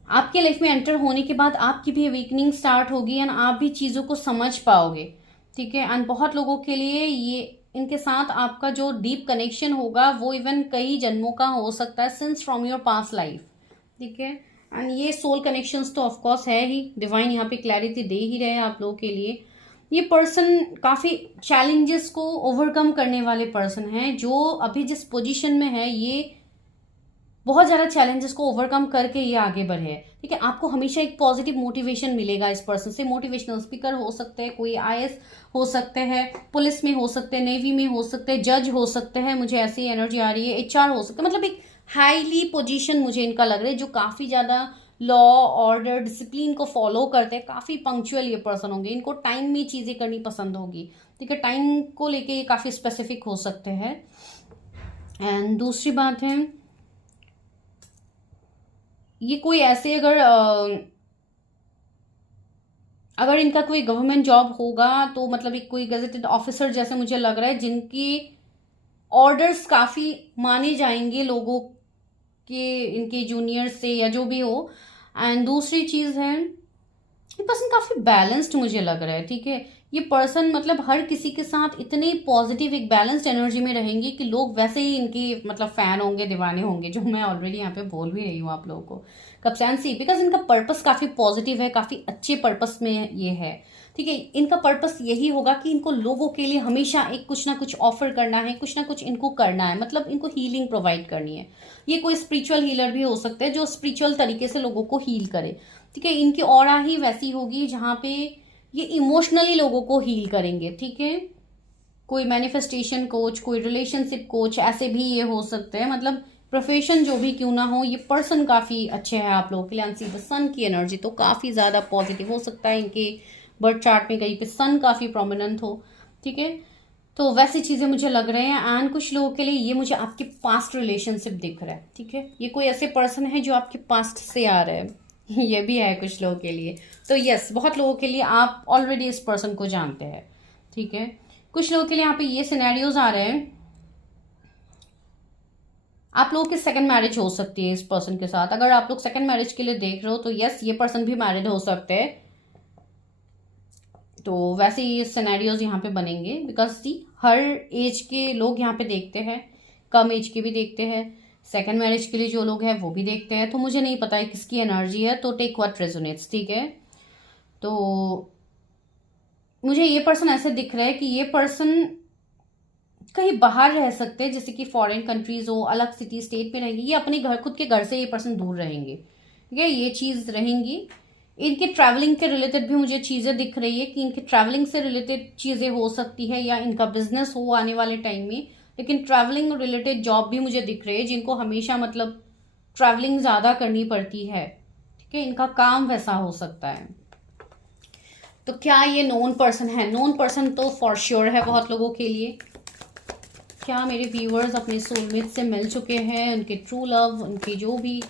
आपके लाइफ में एंटर होने के बाद आपकी भी अवेकनिंग स्टार्ट होगी एंड आप भी चीजों को समझ पाओगे, ठीक है। एंड बहुत लोगों के लिए ये इनके साथ आपका जो डीप कनेक्शन होगा वो इवन कई जन्मों का हो सकता है, since from your past life, ठीक है। एंड ये सोल कनेक्शंस तो ऑफकोर्स है ही, डिवाइन यहाँ पे क्लैरिटी दे ही रहे हैं आप लोगों के लिए। ये पर्सन काफी चैलेंजेस को ओवरकम करने वाले पर्सन हैं, जो अभी जिस पोजीशन में है ये बहुत ज्यादा चैलेंजेस को ओवरकम करके ये आगे बढ़े, ठीक है। आपको हमेशा एक पॉजिटिव मोटिवेशन मिलेगा इस पर्सन से। मोटिवेशनल स्पीकर हो सकते हैं, कोई आईएएस हो सकते हैं, पुलिस में हो सकते हैं, नेवी में हो सकते हैं, जज हो सकते हैं, मुझे ऐसी एनर्जी आ रही है, एचआर हो सकता है, मतलब एक हाईली पोजीशन मुझे इनका लग रहा है, जो काफी ज्यादा लॉ, ऑर्डर, डिसिप्लिन को फॉलो करते हैं, काफी पंक्चुअल ये पर्सन होंगे, इनको टाइम में चीजें करनी पसंद होगी, ठीक है। टाइम को लेके ये काफी स्पेसिफिक हो सकते हैं। एंड दूसरी बात है, ये कोई ऐसे अगर इनका कोई गवर्नमेंट जॉब होगा तो मतलब एक कोई गजेटेड ऑफिसर जैसे मुझे लग रहा है, जिनकी ऑर्डर्स काफी माने जाएंगे लोगों के, इनके जूनियर से या जो भी हो। एंड दूसरी चीज है, ये पर्सन काफी बैलेंस्ड मुझे लग रहा है, ठीक है। ये पर्सन मतलब हर किसी के साथ इतने पॉजिटिव एक बैलेंस्ड एनर्जी में रहेंगे कि लोग वैसे ही इनके मतलब फैन होंगे, दीवाने होंगे, जो मैं ऑलरेडी यहाँ पे बोल भी रही हूँ आप लोगों को कब से, बिकॉज इनका पर्पस काफी पॉजिटिव है, काफी अच्छे पर्पस में ये है, ठीक है। इनका पर्पस यही होगा कि इनको लोगों के लिए हमेशा एक कुछ ना कुछ ऑफर करना है, कुछ ना कुछ इनको करना है, मतलब इनको हीलिंग प्रोवाइड करनी है। ये कोई स्पिरिचुअल हीलर भी हो सकता है, जो स्पिरिचुअल तरीके से लोगों को हील करे, ठीक है। इनकी ऑरा ही वैसी होगी जहां पे ये इमोशनली लोगों को हील करेंगे, ठीक है। कोई मैनिफेस्टेशन कोच, कोई रिलेशनशिप कोच, ऐसे भी ये हो सकते हैं, मतलब प्रोफेशन जो भी क्यों ना हो, ये पर्सन काफी अच्छे हैं आप लोगों के लिए। एंड सी द सन की एनर्जी तो काफी ज्यादा पॉजिटिव हो सकता है, इनके बर्थ चार्ट में कहीं पे सन काफी प्रोमिनेंट हो, ठीक है। तो वैसी चीजें मुझे लग रहे हैं। एंड कुछ लोगों के लिए ये मुझे आपके पास्ट रिलेशनशिप दिख रहा है, ठीक है। ये कोई ऐसे पर्सन है जो आपके पास्ट से आ रहे हैं ये भी है कुछ लोगों के लिए। तो यस, बहुत लोगों के लिए आप ऑलरेडी इस पर्सन को जानते हैं, ठीक है। कुछ लोगों के लिए यहाँ पे ये सिनेरियोज आ रहे हैं, आप लोगों की सेकंड मैरिज हो सकती है इस पर्सन के साथ। अगर आप लोग सेकंड मैरिज के लिए देख रहे हो तो यस, ये पर्सन भी मैरिड हो सकते हैं। तो वैसे ये सिनेरियोज यहाँ पे बनेंगे, बिकॉज सी हर एज के लोग यहाँ पे देखते हैं, कम एज के भी देखते हैं, सेकंड मैरिज के लिए जो लोग हैं वो भी देखते हैं। तो मुझे नहीं पता है किसकी एनर्जी है, तो टेक व्हाट रेजोनेट्स, ठीक है। तो मुझे ये पर्सन ऐसे दिख रहा है कि ये पर्सन कहीं बाहर रह सकते हैं, जैसे कि फॉरेन कंट्रीज हो, अलग सिटी स्टेट में रहेंगे, ये अपने घर, खुद के घर से ये पर्सन दूर रहेंगे, ठीक है। ये चीज रहेंगी। इनके ट्रैवलिंग के रिलेटेड भी मुझे चीजें दिख रही है कि इनके ट्रैवलिंग से रिलेटेड चीजें हो सकती है, या इनका बिजनेस हो आने वाले टाइम में। लेकिन ट्रैवलिंग रिलेटेड जॉब भी मुझे दिख रही है, जिनको हमेशा मतलब ट्रैवलिंग ज्यादा करनी पड़ती है, ठीक है। इनका काम वैसा हो सकता है। तो क्या ये नोन पर्सन है? नोन पर्सन तो फॉर श्योर है बहुत लोगों के लिए। क्या मेरे व्यूअर्स अपने सोलमेट से मिल चुके हैं? उनके ट्रू लव, उनकी जो भी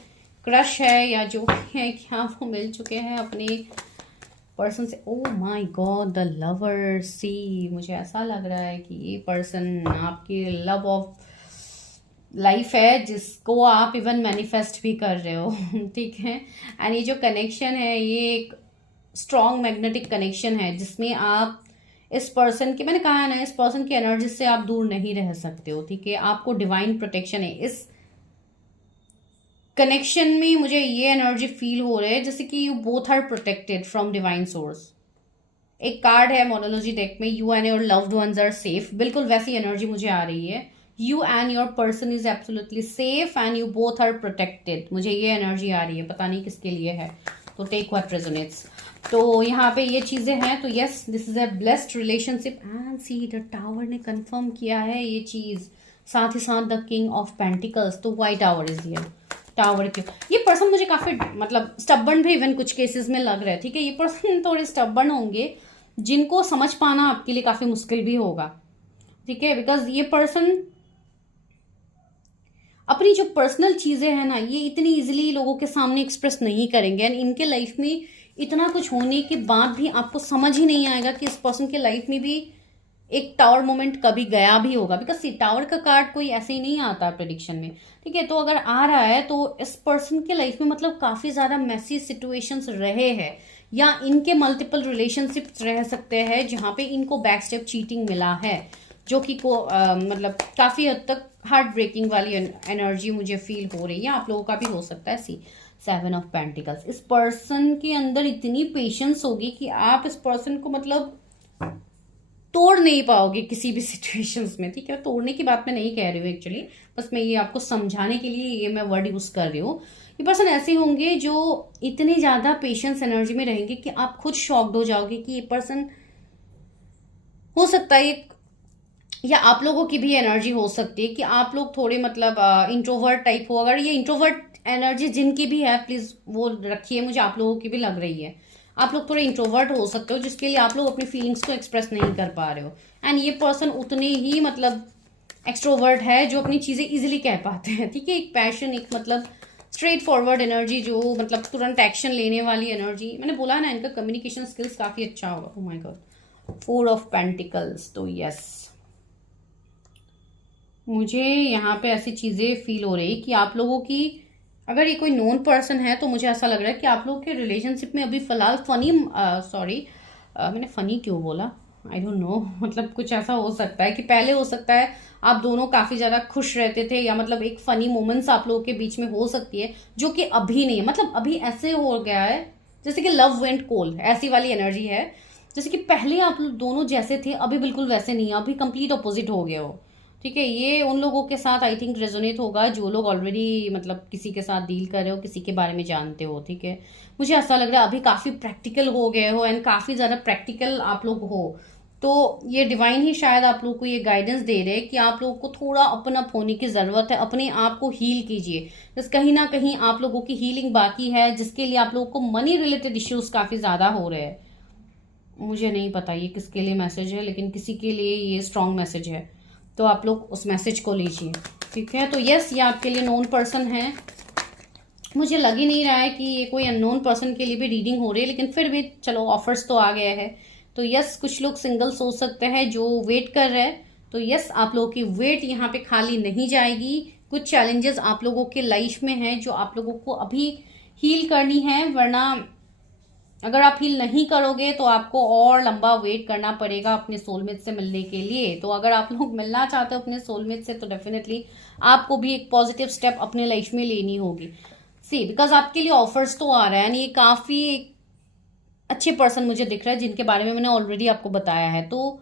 क्रश है या जो भी है, क्या वो मिल चुके हैं अपने पर्सन से? Oh my God, the lover. See, मुझे ऐसा लग रहा है कि ये पर्सन आपकी लव ऑफ लाइफ है, जिसको आप इवन मैनिफेस्ट भी कर रहे हो। ठीक है। एंड ये जो कनेक्शन है, ये एक स्ट्रॉन्ग मैग्नेटिक कनेक्शन है, जिसमें आप इस पर्सन की, मैंने कहा है ना, इस पर्सन की एनर्जी से आप दूर नहीं रह सकते हो। ठीक है। आपको डिवाइन प्रोटेक्शन है इस कनेक्शन में। मुझे ये एनर्जी फील हो रहा है जैसे कि you both are protected from divine source. एक कार्ड है मोनोलॉजी डेक में, you and your loved ones are safe. बिल्कुल वैसी एनर्जी मुझे आ रही है। You and your person is absolutely safe and you both are protected. मुझे ये एनर्जी आ रही है, पता नहीं किसके लिए है, तो टेक व्हाट रेजोनेट्स। तो यहाँ पे ये चीजें हैं। तो yes, this is a blessed relationship. And see, the tower ने कंफर्म किया है ये चीज, साथ ही साथ द किंग ऑफ पेंटिकल्स। तो white tower is here. Tower के ये पर्सन मुझे काफी मतलब स्टबर्न भी इवन कुछ केसेस में लग रहा है। ठीक है। ये पर्सन थोड़े स्टबर्न होंगे, जिनको समझ पाना आपके लिए काफी मुश्किल भी होगा। ठीक है। बिकॉज ये पर्सन अपनी जो पर्सनल चीजें हैं ना, ये इतनी इजीली लोगों के सामने एक्सप्रेस नहीं करेंगे। एंड इनके लाइफ में इतना कुछ होने के बाद भी आपको समझ ही नहीं आएगा कि इस पर्सन के लाइफ में भी एक टावर मोमेंट कभी गया भी होगा। बिकॉज टावर का कार्ड कोई ऐसे ही नहीं आता प्रेडिक्शन में। ठीक है। तो अगर आ रहा है तो इस पर्सन के लाइफ में मतलब काफी ज्यादा मैसी सिचुएशंस रहे हैं, या इनके मल्टीपल रिलेशनशिप्स रह सकते हैं जहां पे इनको बैक स्टेप चीटिंग मिला है, जो कि मतलब काफी हद तक हार्ट ब्रेकिंग वाली एनर्जी मुझे फील हो रही है। आप लोगों का भी हो सकता है। सी, 7 ऑफ पेंटिकल्स। इस पर्सन के अंदर इतनी पेशेंस होगी कि आप इस पर्सन को मतलब तोड़ नहीं पाओगे किसी भी सिचुएशंस में। ठीक है। तोड़ने की बात मैं नहीं कह रही हूँ एक्चुअली, बस मैं ये आपको समझाने के लिए ये मैं वर्ड यूज कर रही हूँ। ये पर्सन ऐसे होंगे जो इतने ज्यादा पेशेंस एनर्जी में रहेंगे कि आप खुद शॉक्ड हो जाओगे कि ये पर्सन हो सकता है, या आप लोगों की भी एनर्जी हो सकती है कि आप लोग थोड़े मतलब इंट्रोवर्ट टाइप हो। अगर ये इंट्रोवर्ट एनर्जी जिनकी भी है, प्लीज वो रखिए, मुझे आप लोगों की भी लग रही है। आप लोग थोड़े इंट्रोवर्ट हो सकते हो, जिसके लिए आप लोग अपनी फीलिंग्स को एक्सप्रेस नहीं कर पा रहे हो। एंड ये पर्सन उतने ही मतलब एक्सट्रोवर्ट है जो अपनी चीजें इजिली कह पाते हैं। ठीक है। एक पैशन, एक मतलब स्ट्रेट फॉरवर्ड एनर्जी, जो मतलब तुरंत एक्शन लेने वाली एनर्जी। मैंने बोला ना, इनका कम्युनिकेशन स्किल्स काफी अच्छा होगा। ओह माय गॉड, 4 ऑफ पेंटिकल्स। तो यस, मुझे यहाँ पे ऐसी चीजें फील हो रही कि आप लोगों की, अगर ये कोई नोन पर्सन है तो मुझे ऐसा लग रहा है कि आप लोग के रिलेशनशिप में अभी फिलहाल फनी, सॉरी मैंने फनी क्यों बोला, आई डोंट नो, मतलब कुछ ऐसा हो सकता है कि पहले हो सकता है आप दोनों काफी ज्यादा खुश रहते थे, या मतलब एक फनी मोमेंट्स आप लोगों के बीच में हो सकती है, जो कि अभी नहीं है। मतलब अभी ऐसे हो गया है जैसे कि लव वेंट कोल्ड, ऐसी वाली एनर्जी है। जैसे कि पहले आप लोग दोनों जैसे थे, अभी बिल्कुल वैसे नहीं है, अभी कंप्लीट अपोजिट हो गए हो। ठीक है। ये उन लोगों के साथ आई थिंक रेजोनेट होगा जो लोग ऑलरेडी मतलब किसी के साथ डील कर रहे हो, किसी के बारे में जानते हो। ठीक है। मुझे ऐसा लग रहा है अभी काफी प्रैक्टिकल हो गए हो, एंड काफी ज्यादा प्रैक्टिकल आप लोग हो। तो ये डिवाइन ही शायद आप लोग को ये गाइडेंस दे रहे हैं कि आप लोगों को थोड़ा अपन अप होने की जरूरत है, अपने आप को हील कीजिए। बस कहीं ना कहीं आप लोगों की हीलिंग बाकी है, जिसके लिए आप लोगों को मनी रिलेटेड इश्यूज काफी ज्यादा हो रहे हैं। मुझे नहीं पता ये किसके लिए मैसेज है, लेकिन किसी के लिए ये स्ट्रॉन्ग मैसेज है, तो आप लोग उस मैसेज को लीजिए। ठीक है। तो यस, ये आपके लिए नोन पर्सन है। मुझे लग ही नहीं रहा है कि ये कोई अननोन पर्सन के लिए भी रीडिंग हो रही है, लेकिन फिर भी चलो, ऑफर्स तो आ गया है। तो यस, कुछ लोग सिंगल सोच सकते हैं जो वेट कर रहे हैं। तो यस, आप लोगों की वेट यहाँ पे खाली नहीं जाएगी। कुछ चैलेंजेस आप लोगों के लाइफ में हैं जो आप लोगों को अभी हील करनी है, वरना अगर आप हील नहीं करोगे तो आपको और लंबा वेट करना पड़ेगा अपने सोलमेट से मिलने के लिए। तो अगर आप लोग मिलना चाहते हो अपने सोलमेट से, तो डेफिनेटली आपको भी एक पॉजिटिव स्टेप अपने लाइफ में लेनी होगी। सी, बिकॉज आपके लिए ऑफर्स तो आ रहा है, ये काफी अच्छे पर्सन मुझे दिख रहा है, जिनके बारे में मैंने ऑलरेडी आपको बताया है। तो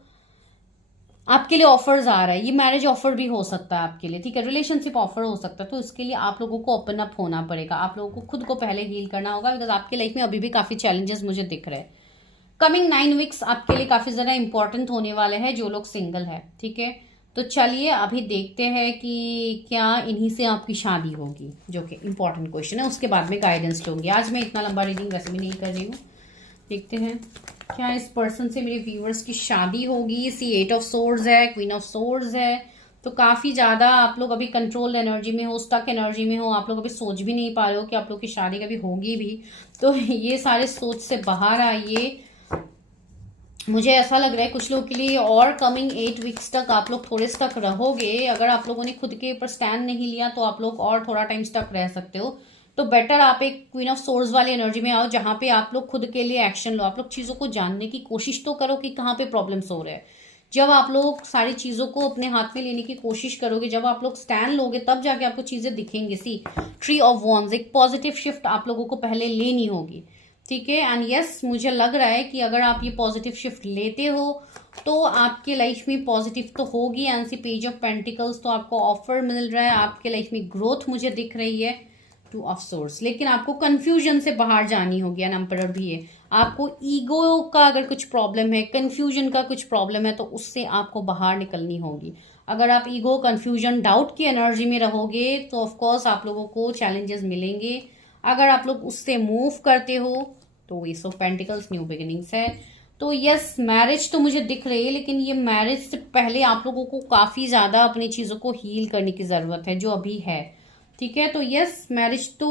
आपके लिए ऑफर्स आ रहा है, ये मैरिज ऑफर भी हो सकता है आपके लिए। ठीक है। रिलेशनशिप ऑफर हो सकता है। तो इसके लिए आप लोगों को ओपन अप होना पड़ेगा, आप लोगों को खुद को पहले हील करना होगा, बिकॉज आपकी लाइफ में अभी भी काफी चैलेंजेस मुझे दिख रहे हैं। कमिंग 9 वीक्स आपके लिए काफी ज्यादा इंपॉर्टेंट होने वाले हैं, जो लोग सिंगल है। ठीक है। तो चलिए अभी देखते हैं कि क्या इन्हीं से आपकी शादी होगी, जो कि इंपॉर्टेंट क्वेश्चन है। उसके बाद में गाइडेंस लूंगी। आज मैं इतना लंबा रीडिंग वैसे भी नहीं कर रही हूँ। देखते हैं। क्या इस पर्सन से मेरे व्यूअर्स की शादी होगी? सी 8 ऑफ सोर्ड्स है, क्वीन ऑफ सोर्ड्स है, तो काफी ज्यादा आप लोग अभी कंट्रोल एनर्जी में हो, स्टक एनर्जी में हो, आप लोग अभी सोच भी नहीं पा रहे हो कि आप लोग की शादी कभी होगी भी। तो ये सारे सोच से बाहर आइए। मुझे ऐसा लग रहा है कुछ लोगों के लिए और कमिंग 8 वीक्स तक आप लोग थोड़े स्टक रहोगे। अगर आप लोगों ने खुद के ऊपर स्टैंड नहीं लिया तो आप लोग और थोड़ा टाइम स्टक रह सकते हो। तो बेटर आप एक क्वीन ऑफ सोर्स वाली एनर्जी में आओ, जहां पे आप लोग खुद के लिए एक्शन लो। आप लोग चीजों को जानने की कोशिश तो करो कि कहाँ पे प्रॉब्लम्स हो रहे हैं। जब आप लोग सारी चीजों को अपने हाथ में लेने की कोशिश करोगे, जब आप लोग स्टैंड लोगे, तब जाके आपको चीजें दिखेंगी। सी ट्री ऑफ वॉन्ड्स, एक पॉजिटिव शिफ्ट आप लोगों को पहले लेनी होगी, ठीक है। एंड यस, मुझे लग रहा है कि अगर आप ये पॉजिटिव शिफ्ट लेते हो तो आपके लाइफ में पॉजिटिव तो होगी। And see page of pentacles, तो आपको ऑफर मिल रहा है, आपके लाइफ में ग्रोथ मुझे दिख रही है। टू ऑफ सोर्स, लेकिन आपको कंफ्यूजन से बाहर जानी होगी। एंड एम्परर भी है। आपको ईगो का अगर कुछ प्रॉब्लम है, कंफ्यूजन का कुछ प्रॉब्लम है, तो उससे आपको बाहर निकलनी होगी। अगर आप ईगो, कंफ्यूजन, डाउट की एनर्जी में रहोगे तो ऑफकोर्स आप लोगों को चैलेंजेस मिलेंगे। अगर आप लोग उससे मूव करते हो तो S of pentacles, new beginnings है। तो यस, मैरिज तो मुझे दिख रही है, लेकिन ये मैरिज से पहले आप लोगों को काफी ज्यादा अपनी चीजों को हील करने की जरूरत है, जो अभी है, ठीक है। तो यस, मैरिज तो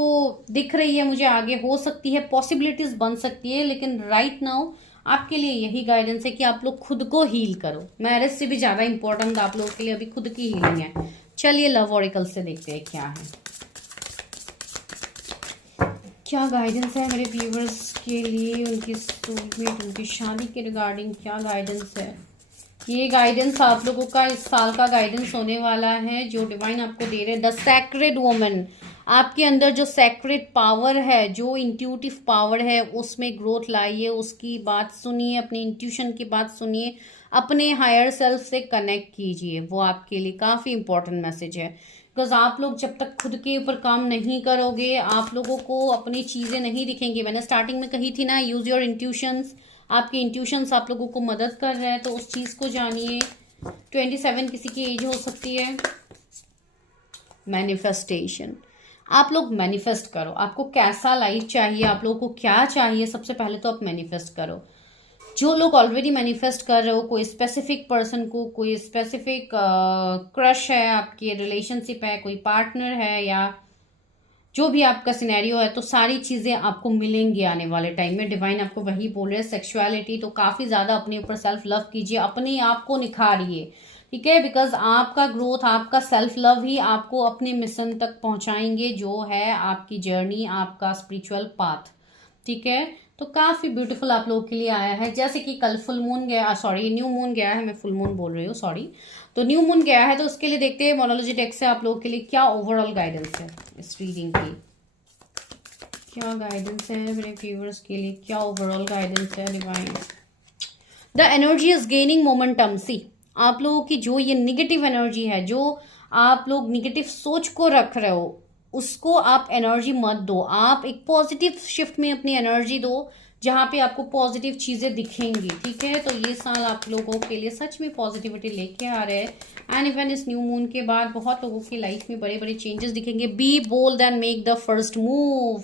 दिख रही है मुझे, आगे हो सकती है, पॉसिबिलिटीज बन सकती है, लेकिन राइट नाउ आपके लिए यही गाइडेंस है कि आप लोग खुद को हील करो। मैरिज से भी ज्यादा इंपॉर्टेंट आप लोगों के लिए अभी खुद की हीलिंग है। चलिए लव ऑरिकल से देखते हैं क्या है, क्या गाइडेंस है मेरे व्यूवर्स के लिए, उनकी सोलमेट, उनकी शादी के रिगार्डिंग क्या गाइडेंस है। ये गाइडेंस आप लोगों का इस साल का गाइडेंस होने वाला है, जो डिवाइन आपको दे रहे हैं। द सैक्रेड वुमन, आपके अंदर जो सैक्रेड पावर है, जो इंट्यूटिव पावर है, उसमें ग्रोथ लाइए, उसकी बात सुनिए, अपने इंट्यूशन की बात सुनिए, अपने हायर सेल्फ से कनेक्ट कीजिए। वो आपके लिए काफ़ी इंपॉर्टेंट मैसेज है। बिकॉज आप लोग जब तक खुद के ऊपर काम नहीं करोगे, आप लोगों को अपनी चीज़ें नहीं दिखेंगी। मैंने स्टार्टिंग में कही थी ना, यूज़ योर इंट्यूशंस। आपके इंट्यूशंस आप लोगों को मदद कर रहे हैं, तो उस चीज़ को जानिए। 27 किसी की एज हो सकती है। मैनिफेस्टेशन, आप लोग मैनिफेस्ट करो। आपको कैसा लाइफ चाहिए, आप लोगों को क्या चाहिए, सबसे पहले तो आप मैनिफेस्ट करो। जो लोग ऑलरेडी मैनिफेस्ट कर रहे हो, कोई स्पेसिफिक पर्सन को, कोई स्पेसिफिक क्रश है, आपकी रिलेशनशिप है, कोई पार्टनर है, या जो भी आपका सिनेरियो है, तो सारी चीजें आपको मिलेंगी आने वाले टाइम में। डिवाइन आपको वही बोल रहे हैं। सेक्सुअलिटी, तो काफी ज्यादा अपने ऊपर सेल्फ लव कीजिए, अपने आप को निखारिए, ठीक है। बिकॉज आपका ग्रोथ, आपका सेल्फ लव ही आपको अपने मिशन तक पहुंचाएंगे, जो है आपकी जर्नी, आपका स्पिरिचुअल पाथ, ठीक है। तो काफी ब्यूटीफुल आप लोगों के लिए आया है। जैसे कि कल फुल मून गया, सॉरी न्यू मून गया है, मैं फुल मून बोल रही हूँ, सॉरी। तो न्यू मून गया है, तो उसके लिए देखते हैं मोनोलॉजी डेक से आप लोगों के लिए क्या ओवरऑल गाइडेंस है इस रीडिंग की। क्या गाइडेंस है मेरे व्यूअर्स के लिए, क्या ओवरऑल गाइडेंस है divine. The energy is gaining momentum. See, आप लोगों की जो ये निगेटिव एनर्जी है, जो आप लोग निगेटिव सोच को रख रहे हो, उसको आप एनर्जी मत दो। आप एक पॉजिटिव शिफ्ट में अपनी एनर्जी दो, जहां पे आपको पॉजिटिव चीजें दिखेंगी, ठीक है। तो ये साल आप लोगों के लिए सच में पॉजिटिविटी लेके आ रहे हैं। एंड इवन इस न्यू मून के बाद बहुत लोगों की लाइफ में बड़े बड़े चेंजेस दिखेंगे। Be bold and make the first move.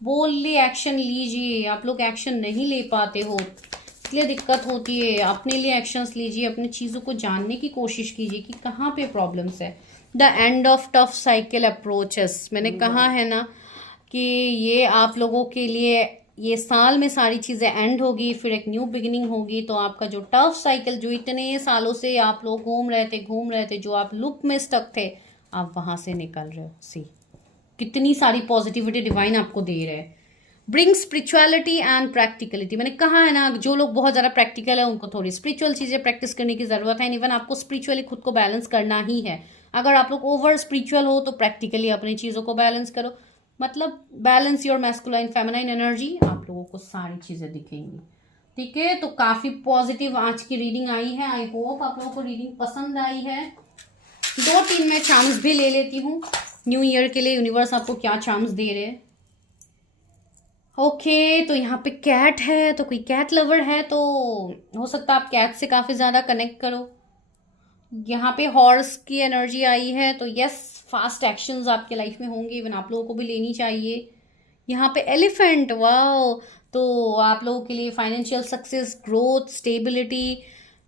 Boldly action लीजिए। आप लोग एक्शन नहीं ले पाते हो, इसलिए दिक्कत होती है। अपने लिए एक्शंस लीजिए, अपनी चीजों को जानने की कोशिश कीजिए कि कहाँ पे प्रॉब्लम्स है। The end of tough cycle approaches, मैंने कहा है ना कि ये आप लोगों के लिए ये साल में सारी चीजें एंड होगी, फिर एक न्यू बिगिनिंग होगी। तो आपका जो टफ साइकिल, जो इतने सालों से आप लोग घूम रहे थे, जो आप लूप में स्टक थे, आप वहां से निकल रहे हो। सी, कितनी सारी पॉजिटिविटी डिवाइन आपको दे रहे हैं। ब्रिंग स्पिरिचुअलिटी एंड प्रैक्टिकलिटी, मैंने कहा है ना, जो लोग बहुत ज्यादा प्रैक्टिकल है, उनको थोड़ी स्पिरिचुअल चीजें प्रैक्टिस करने की जरूरत है। इवन आपको स्पिरिचुअली खुद को बैलेंस करना ही है। अगर आप लोग ओवर स्पिरिचुअल हो तो प्रैक्टिकली अपनी चीजों को बैलेंस करो। मतलब balance your masculine feminine energy, आप लोगों को सारी चीजें दिखेंगी, ठीक है। तो काफी पॉजिटिव आज की रीडिंग आई है। आई होप आप लोगों को रीडिंग पसंद आई है। 2-3 मैं चार्म्स भी ले लेती हूँ न्यू ईयर के लिए, यूनिवर्स आपको क्या चार्म्स दे रहे हैं। ओके, तो यहाँ पे कैट है, तो कोई कैट लवर है तो हो सकता है आप कैट से काफी ज्यादा कनेक्ट करो। यहाँ पे हॉर्स की एनर्जी आई है, तो यस, फास्ट एक्शंस आपके लाइफ में होंगे, इवन आप लोगों को भी लेनी चाहिए। यहाँ पे एलिफेंट, वाओ, तो आप लोगों के लिए financial success, growth, stability,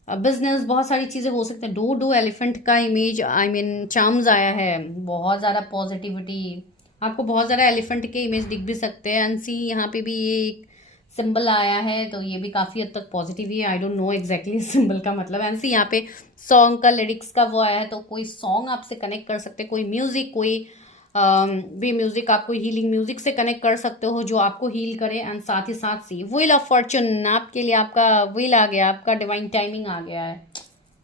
business, बहुत सारी चीज़ें हो सकते हैं। दो एलिफेंट का इमेज, आई मीन चार्म्स आया है, बहुत ज़्यादा पॉजिटिविटी। आपको बहुत ज़्यादा एलिफेंट के इमेज दिख भी सकते हैं। अनसी यहाँ पे भी ये एक सिंबल आया है, तो ये भी काफ़ी हद तक पॉजिटिव ही है। I don't know exactly symbol का मतलब। एनसी यहाँ पे सॉन्ग का लिरिक्स का वो आया है, तो कोई सॉन्ग आपसे कनेक्ट कर सकते हैं, कोई म्यूजिक, कोई भी म्यूजिक, आप कोई हीलिंग म्यूजिक से कनेक्ट कर सकते हो जो आपको हील करे। एंड साथ ही साथ सी व्हील ऑफ फॉर्चून, आपके लिए आपका व्हील आ गया, आपका डिवाइन टाइमिंग आ गया है।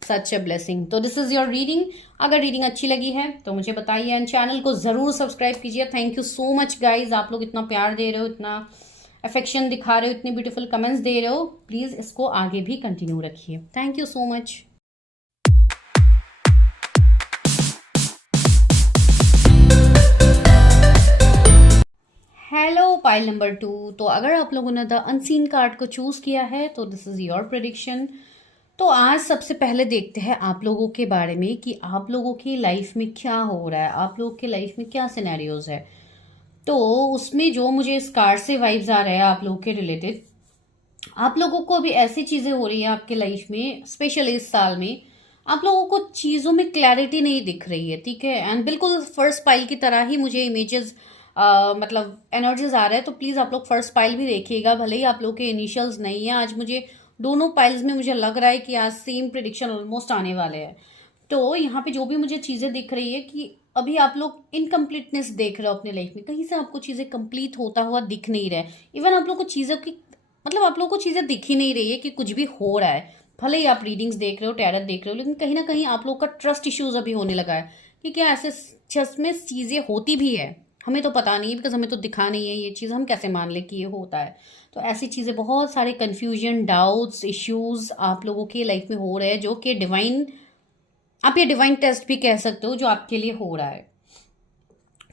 सच अ ब्लेसिंग। तो दिस इज योर रीडिंग। अगर रीडिंग अच्छी लगी है तो मुझे बताइए एंड चैनल को जरूर सब्सक्राइब कीजिए। Thank you so much guys, आप लोग इतना प्यार दे रहे हो, इतना अफेक्शन दिखा रहे हो, इतने ब्यूटीफुल कमेंट्स दे रहे हो। प्लीज इसको आगे भी कंटिन्यू रखिए। Thank you so much. Hello pile number 2। तो अगर आप लोगों ने द अनसीन कार्ड को चूज किया है तो दिस इज योर प्रेडिक्शन। तो आज सबसे पहले देखते हैं आप लोगों के बारे में कि आप लोगों की लाइफ में क्या हो रहा है, आप लोगों के लाइफ में क्या सिनेरियोज है। तो उसमें जो मुझे इस कार्ड से वाइब्स आ रहा है आप लोगों के रिलेटेड, आप लोगों को अभी ऐसी चीजें हो रही है आपके लाइफ में, स्पेशली इस साल में आप लोगों को चीजों में क्लैरिटी नहीं दिख रही है, ठीक है। एंड बिल्कुल फर्स्ट पाइल की तरह ही मुझे इमेजेस मतलब एनर्जीज आ रहा है। तो प्लीज आप लोग फर्स्ट पाइल भी देखिएगा, भले ही आप लोग के इनिशियल्स नहीं है। आज मुझे दोनों पाइल्स में मुझे लग रहा है कि आज सेम प्रिडिक्शन ऑलमोस्ट आने वाले हैं। तो यहाँ पे जो भी मुझे चीजें दिख रही है कि अभी आप लोग इनकम्प्लीटनेस देख रहे हो अपने लाइफ में, कहीं से आपको चीजें कंप्लीट होता हुआ दिख नहीं रहा है। इवन आप लोग को चीजों की मतलब आप लोगों को चीजें दिख ही नहीं रही है कि कुछ भी हो रहा है। भले ही आप रीडिंग्स देख रहे हो, टैरट देख रहे हो, लेकिन कहीं ना कहीं आप लोग का ट्रस्ट इश्यूज अभी होने लगा है कि क्या ऐसे सच में चीजें होती भी है, हमें तो पता नहीं है, बिकॉज हमें तो दिखा नहीं है ये चीज, हम कैसे मान ले कि ये होता है। तो ऐसी चीजें, बहुत सारे कंफ्यूजन, डाउट्स, इश्यूज आप लोगों की लाइफ में हो रहे हैं, जो कि डिवाइन, आप ये डिवाइन टेस्ट भी कह सकते हो जो आपके लिए हो रहा है,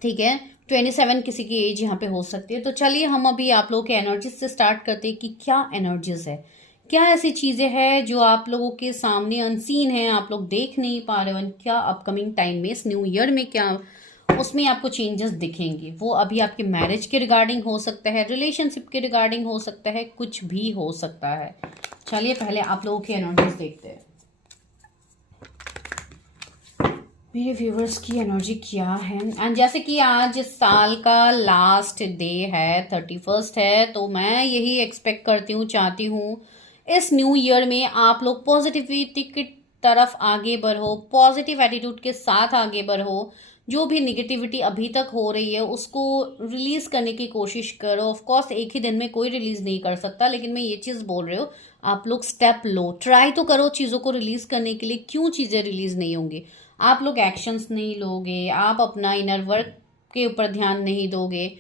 ठीक है। 27 किसी की एज यहाँ पे हो सकती है। तो चलिए हम अभी आप लोगों के एनर्जीज से स्टार्ट करते हैं कि क्या एनर्जीज है, क्या ऐसी चीजें हैं जो आप लोगों के सामने अनसीन है, आप लोग देख नहीं पा रहे हो। क्या अपकमिंग टाइम में, इस न्यू ईयर में, क्या उसमें आपको चेंजेस दिखेंगे। वो अभी आपके मैरिज के रिगार्डिंग हो सकता है, रिलेशनशिप के रिगार्डिंग हो सकता है, कुछ भी हो सकता है। चलिए पहले आप लोगों की एनर्जीज देखते हैं। मेरे व्यूवर्स की एनर्जी क्या है। एंड जैसे कि आज इस साल का लास्ट डे है, 31 है, तो मैं यही एक्सपेक्ट करती हूँ, चाहती हूँ इस न्यू ईयर में आप लोग पॉजिटिविटी की तरफ आगे बढ़ो, पॉजिटिव एटीट्यूड के साथ आगे बढ़ो। जो भी निगेटिविटी अभी तक हो रही है उसको रिलीज करने की कोशिश करो। ऑफ कोर्स एक ही दिन में कोई रिलीज नहीं कर सकता, लेकिन मैं ये चीज बोल रही हूँ आप लोग स्टेप लो, ट्राई तो करो चीजों को रिलीज करने के लिए। क्यों चीजें रिलीज नहीं होंगी, आप लोग एक्शंस नहीं लोगे, आप अपना इनर वर्क के ऊपर ध्यान नहीं दोगे,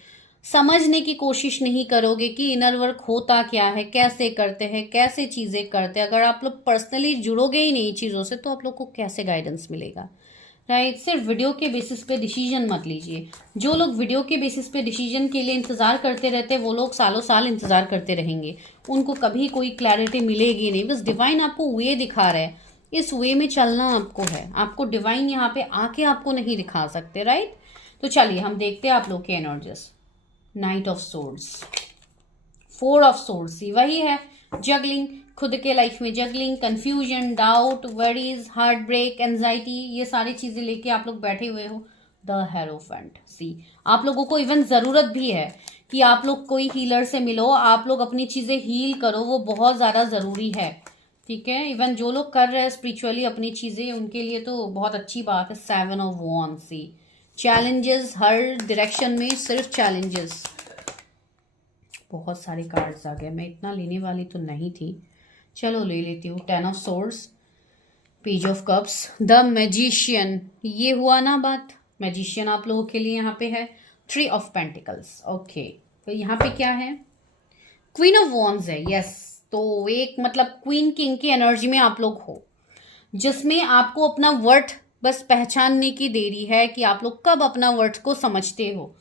समझने की कोशिश नहीं करोगे कि इनर वर्क होता क्या है, कैसे करते हैं, कैसे चीजें करते हैं। अगर आप लोग पर्सनली जुड़ोगे ही नहीं चीजों से तो आप लोग को कैसे गाइडेंस मिलेगा, राइट। सिर्फ वीडियो के बेसिस पे डिसीजन मत लीजिए। जो लोग वीडियो के बेसिस पे डिसीजन के लिए इंतजार करते रहते हैं वो लोग सालों साल इंतजार करते रहेंगे, उनको कभी कोई क्लैरिटी मिलेगी नहीं। बस डिवाइन आपको वे दिखा रहा है, इस वे में चलना आपको है, आपको डिवाइन यहाँ पे आके आपको नहीं दिखा सकते, राइट। तो चलिए हम देखते हैं आप लोग के energies. Knight of swords, 4 of swords, वही है जगलिंग, खुद के लाइफ में juggling, confusion, doubt, worries, heart break, anxiety, ये सारी चीजें लेके आप लोग बैठे हुए हो। द हेरोफेंट, सी आप लोगों को इवन जरूरत भी है कि आप लोग कोई हीलर से मिलो, आप लोग अपनी चीजें हील करो, वो बहुत ज्यादा जरूरी है, ठीक है। इवन जो लोग कर रहे हैं स्पिरिचुअली अपनी चीजें, उनके लिए तो बहुत अच्छी बात है। 7 ऑफ वॉन्ड्स, सी चैलेंजेस, हर डायरेक्शन में सिर्फ चैलेंजेस। बहुत सारे कार्ड्स आ गए, मैं इतना लेने वाली तो नहीं थी, चलो ले लेती हूँ। 10 of swords, page of cups, the magician, ये हुआ ना बात, मैजिशियन आप लोगों के लिए यहाँ पे है। 3 ऑफ पेंटिकल्स, ओके। तो यहाँ पे क्या है, क्वीन ऑफ वॉन्ड्स है, यस। तो एक मतलब क्वीन किंग की एनर्जी में आप लोग हो, जिसमें आपको अपना वर्थ बस पहचानने की देरी है कि आप लोग कब अपना वर्थ को समझते हो।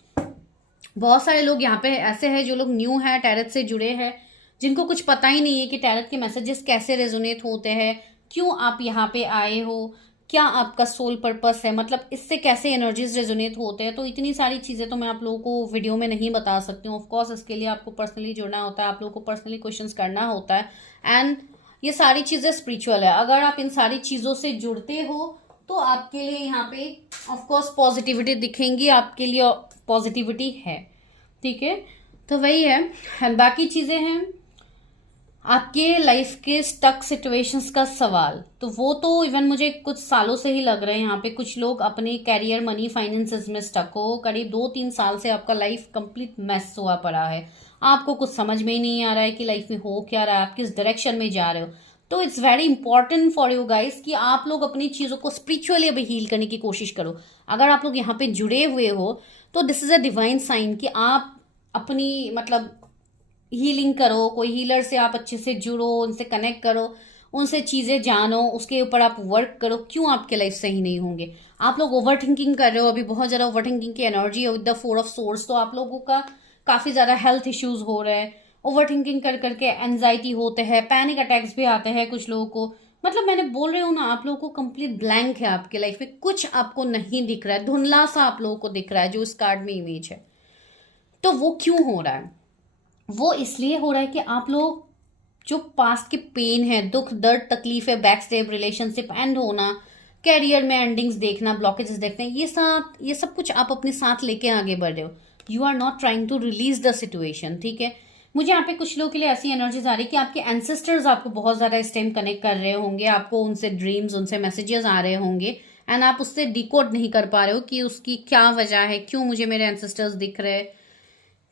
बहुत सारे लोग यहाँ पे ऐसे हैं जो लोग न्यू है, टैरट से जुड़े हैं, जिनको कुछ पता ही नहीं है कि टैरट के मैसेजेस कैसे रेजोनेट होते हैं, क्यों आप यहाँ पे आए हो, क्या आपका सोल पर्पस है, मतलब इससे कैसे एनर्जीज रेजोनेट होते हैं। तो इतनी सारी चीज़ें तो मैं आप लोगों को वीडियो में नहीं बता सकती हूँ। ऑफकोर्स इसके लिए आपको पर्सनली जुड़ना होता है, आप लोगों को पर्सनली क्वेश्चंस करना होता है। एंड ये सारी चीज़ें स्पिरिचुअल है। अगर आप इन सारी चीज़ों से जुड़ते हो तो आपके लिए यहाँ पे ऑफकोर्स पॉजिटिविटी दिखेंगी, आपके लिए पॉजिटिविटी है, ठीक है। तो वही है। एंड बाकी चीज़ें हैं आपके लाइफ के स्टक सिचुएशंस का सवाल, तो वो तो इवन मुझे कुछ सालों से ही लग रहे हैं। यहाँ पे कुछ लोग अपने कैरियर, मनी, फाइनेंसेस में स्टक हो, करीब 2-3 साल से आपका लाइफ कंप्लीट मेस हुआ पड़ा है। आपको कुछ समझ में ही नहीं आ रहा है कि लाइफ में हो क्या रहा है, आप किस डायरेक्शन में जा रहे हो। तो it's very important for you guys कि आप लोग अपनी चीज़ों को स्पिरिचुअली अभी हील करने की कोशिश करो। अगर आप लोग यहाँ पे जुड़े हुए हो तो this is a divine sign कि आप अपनी मतलब हीलिंग करो। कोई हीलर से आप अच्छे से जुड़ो, उनसे कनेक्ट करो, उनसे चीज़ें जानो, उसके ऊपर आप वर्क करो। क्यों आपके लाइफ सही नहीं होंगे। आप लोग ओवर थिंकिंग कर रहे हो, अभी बहुत ज़्यादा ओवर थिंकिंग की एनर्जी है विद द 4 ऑफ सोर्स। तो आप लोगों का काफ़ी ज़्यादा हेल्थ इश्यूज हो रहे हैं। ओवर थिंकिंग कर करके एनजाइटी होते हैं, पैनिक अटैक्स भी आते हैं कुछ लोगों को। मतलब मैंने बोल रही हूँ ना, आप लोगों को कंप्लीट ब्लैंक है आपके लाइफ में, कुछ आपको नहीं दिख रहा है, धुंधला सा आप लोगों को दिख रहा है जो इस कार्ड में इमेज है। तो वो क्यों हो रहा है? वो इसलिए हो रहा है कि आप लोग जो पास्ट के पेन है, दुख दर्द तकलीफ है, बैक स्टेप, रिलेशनशिप एंड होना, कैरियर में एंडिंग्स देखना, ब्लॉकेजेस देखते हैं, ये सब कुछ आप अपने साथ लेके आगे बढ़ रहे हो। You are not trying to release the situation, ठीक है। मुझे यहाँ पे कुछ लोगों के लिए ऐसी एनर्जीज आ रही है कि आपके एंसेस्टर्स आपको बहुत ज्यादा इस टाइम कनेक्ट कर रहे होंगे, आपको उनसे ड्रीम्स, उनसे मैसेजेस आ रहे होंगे एंड आप उससे डिकोड नहीं कर पा रहे हो कि उसकी क्या वजह है, क्यों मुझे मेरे एंसेस्टर्स दिख रहे हैं,